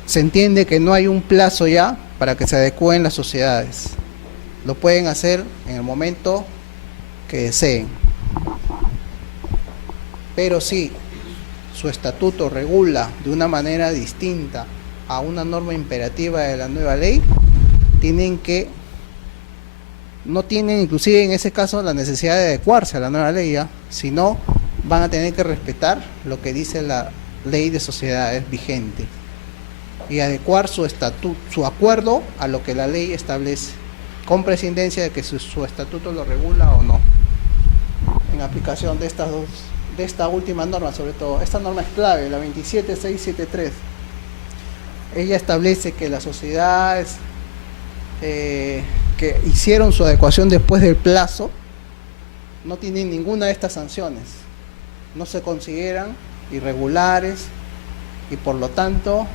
se entiende que no hay un plazo ya para que se adecúen las sociedades. Lo pueden hacer en el momento que deseen. Pero si su estatuto regula de una manera distinta a una norma imperativa de la nueva ley, no tienen inclusive en ese caso la necesidad de adecuarse a la nueva ley, ¿ya? Sino van a tener que respetar lo que dice la ley de sociedades vigente y adecuar su estatuto, su acuerdo, a lo que la ley establece, con prescindencia de que su estatuto lo regula o no. En aplicación de esta última norma, sobre todo, esta norma es clave, la 27673. Ella establece que las sociedades que hicieron su adecuación después del plazo no tienen ninguna de estas sanciones, no se consideran irregulares, y por lo tanto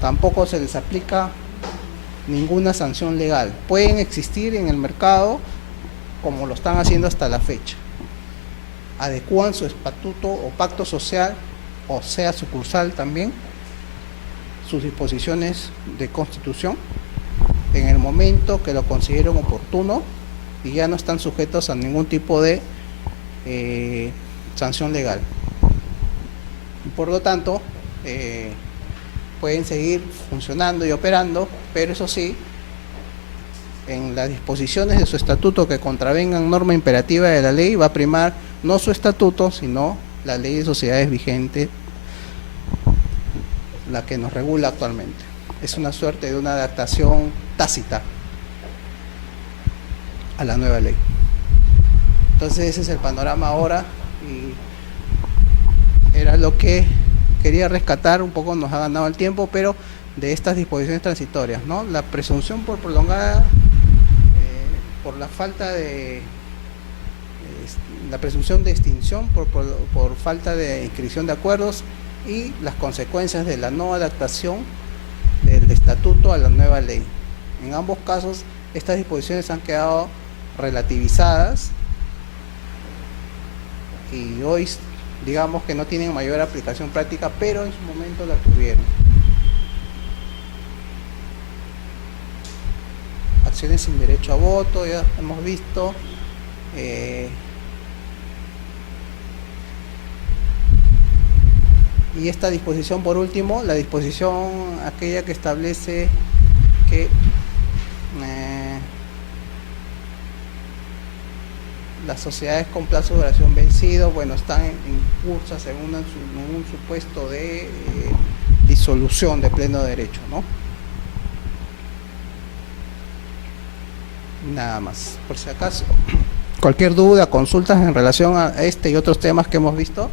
tampoco se les aplica ninguna sanción legal. Pueden existir en el mercado como lo están haciendo hasta la fecha. Adecúan su estatuto o pacto social, o sea sucursal también, sus disposiciones de constitución en el momento que lo consideren oportuno, y ya no están sujetos a ningún tipo de sanción legal. Y por lo tanto, pueden seguir funcionando y operando, pero eso sí, en las disposiciones de su estatuto que contravengan norma imperativa de la ley, va a primar no su estatuto, sino la ley de sociedades vigente, la que nos regula actualmente. Es una suerte de una adaptación tácita a la nueva ley. Entonces ese es el panorama ahora, y era lo que quería rescatar. Un poco nos ha ganado el tiempo, pero de estas disposiciones transitorias, ¿no? La presunción por prolongada, por la falta de la presunción de extinción por falta de inscripción de acuerdos, y las consecuencias de la no adaptación del estatuto a la nueva ley. En ambos casos, estas disposiciones han quedado relativizadas y hoy digamos que no tienen mayor aplicación práctica, pero en su momento la tuvieron. acciones sin derecho a voto, ya hemos visto. Y esta disposición, por último, la disposición aquella que establece que las sociedades con plazo de duración vencido, bueno, están en curso según un supuesto de disolución de pleno derecho, ¿no? Nada más, por si acaso. Cualquier duda, consultas en relación a este y otros temas que hemos visto,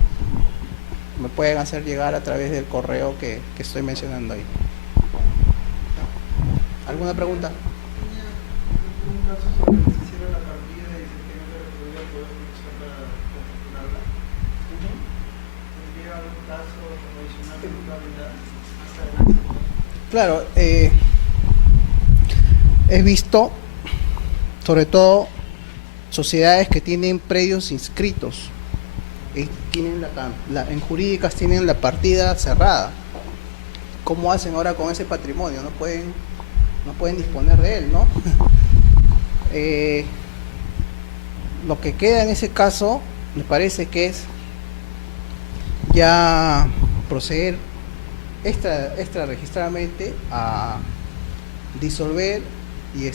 me pueden hacer llegar a través del correo que estoy mencionando ahí. ¿Alguna pregunta? Tenía un caso sobre que se cierra la partida y se tiene que recurrir al Poder Judicial para confirmarla. ¿Tendría algún caso adicional que nunca vendrá más adelante? Claro, he visto, sobre todo, sociedades que tienen predios inscritos y tienen en jurídicas tienen la partida cerrada. ¿Cómo hacen ahora con ese patrimonio? No pueden disponer de él, ¿no? Lo que queda en ese caso me parece que es ya proceder extrarregistradamente a disolver y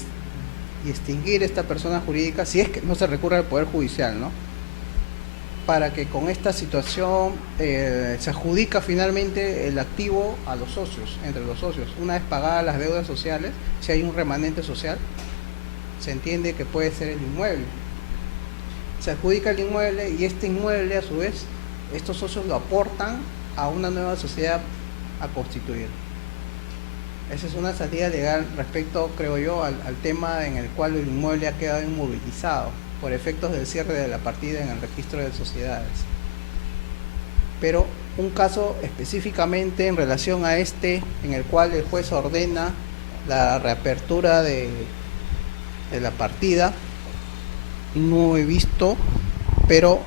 extinguir esta persona jurídica si es que no se recurre al Poder Judicial, ¿no? Para que con esta situación se adjudica finalmente el activo a los socios, entre los socios. Una vez pagadas las deudas sociales, si hay un remanente social, se entiende que puede ser el inmueble. Se adjudica el inmueble y este inmueble, a su vez, estos socios lo aportan a una nueva sociedad a constituir. Esa es una salida legal respecto, creo yo, al tema en el cual el inmueble ha quedado inmovilizado por efectos del cierre de la partida en el registro de sociedades. Pero un caso específicamente en relación a este, en el cual el juez ordena la reapertura de la partida, no he visto, pero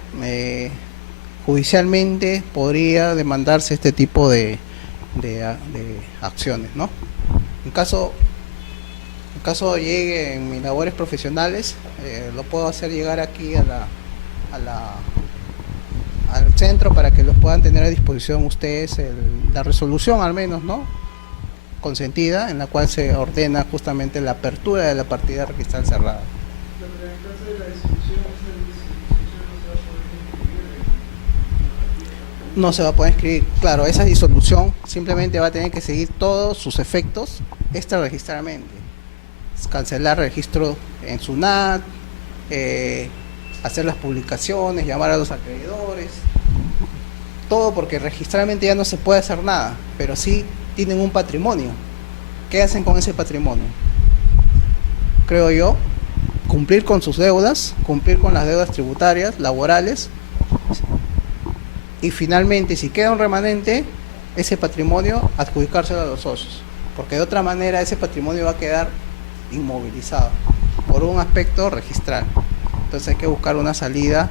judicialmente podría demandarse este tipo de acciones, ¿no? En caso llegue en mis labores profesionales, lo puedo hacer llegar aquí al centro para que los puedan tener a disposición ustedes, la resolución al menos, ¿no?, consentida, en la cual se ordena justamente la apertura de la partida registral cerrada. Pero en el caso de la disolución, esa disolución no se va a poder inscribir. No se va a poder inscribir, claro, esa disolución simplemente va a tener que seguir todos sus efectos extrarregistradamente. Cancelar registro en SUNAT, hacer las publicaciones, llamar a los acreedores, todo, porque registralmente ya no se puede hacer nada, pero sí tienen un patrimonio. ¿Qué hacen con ese patrimonio? Creo yo, cumplir con sus deudas, cumplir con las deudas tributarias, laborales, y finalmente, si queda un remanente, ese patrimonio adjudicárselo a los socios, porque de otra manera ese patrimonio va a quedar inmovilizado por un aspecto registral. Entonces hay que buscar una salida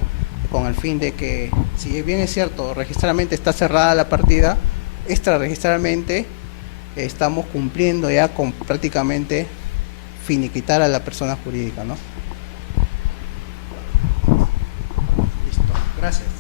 con el fin de que, si bien es cierto, registralmente está cerrada la partida, extrarregistralmente estamos cumpliendo ya con prácticamente finiquitar a la persona jurídica, ¿no? Listo, gracias.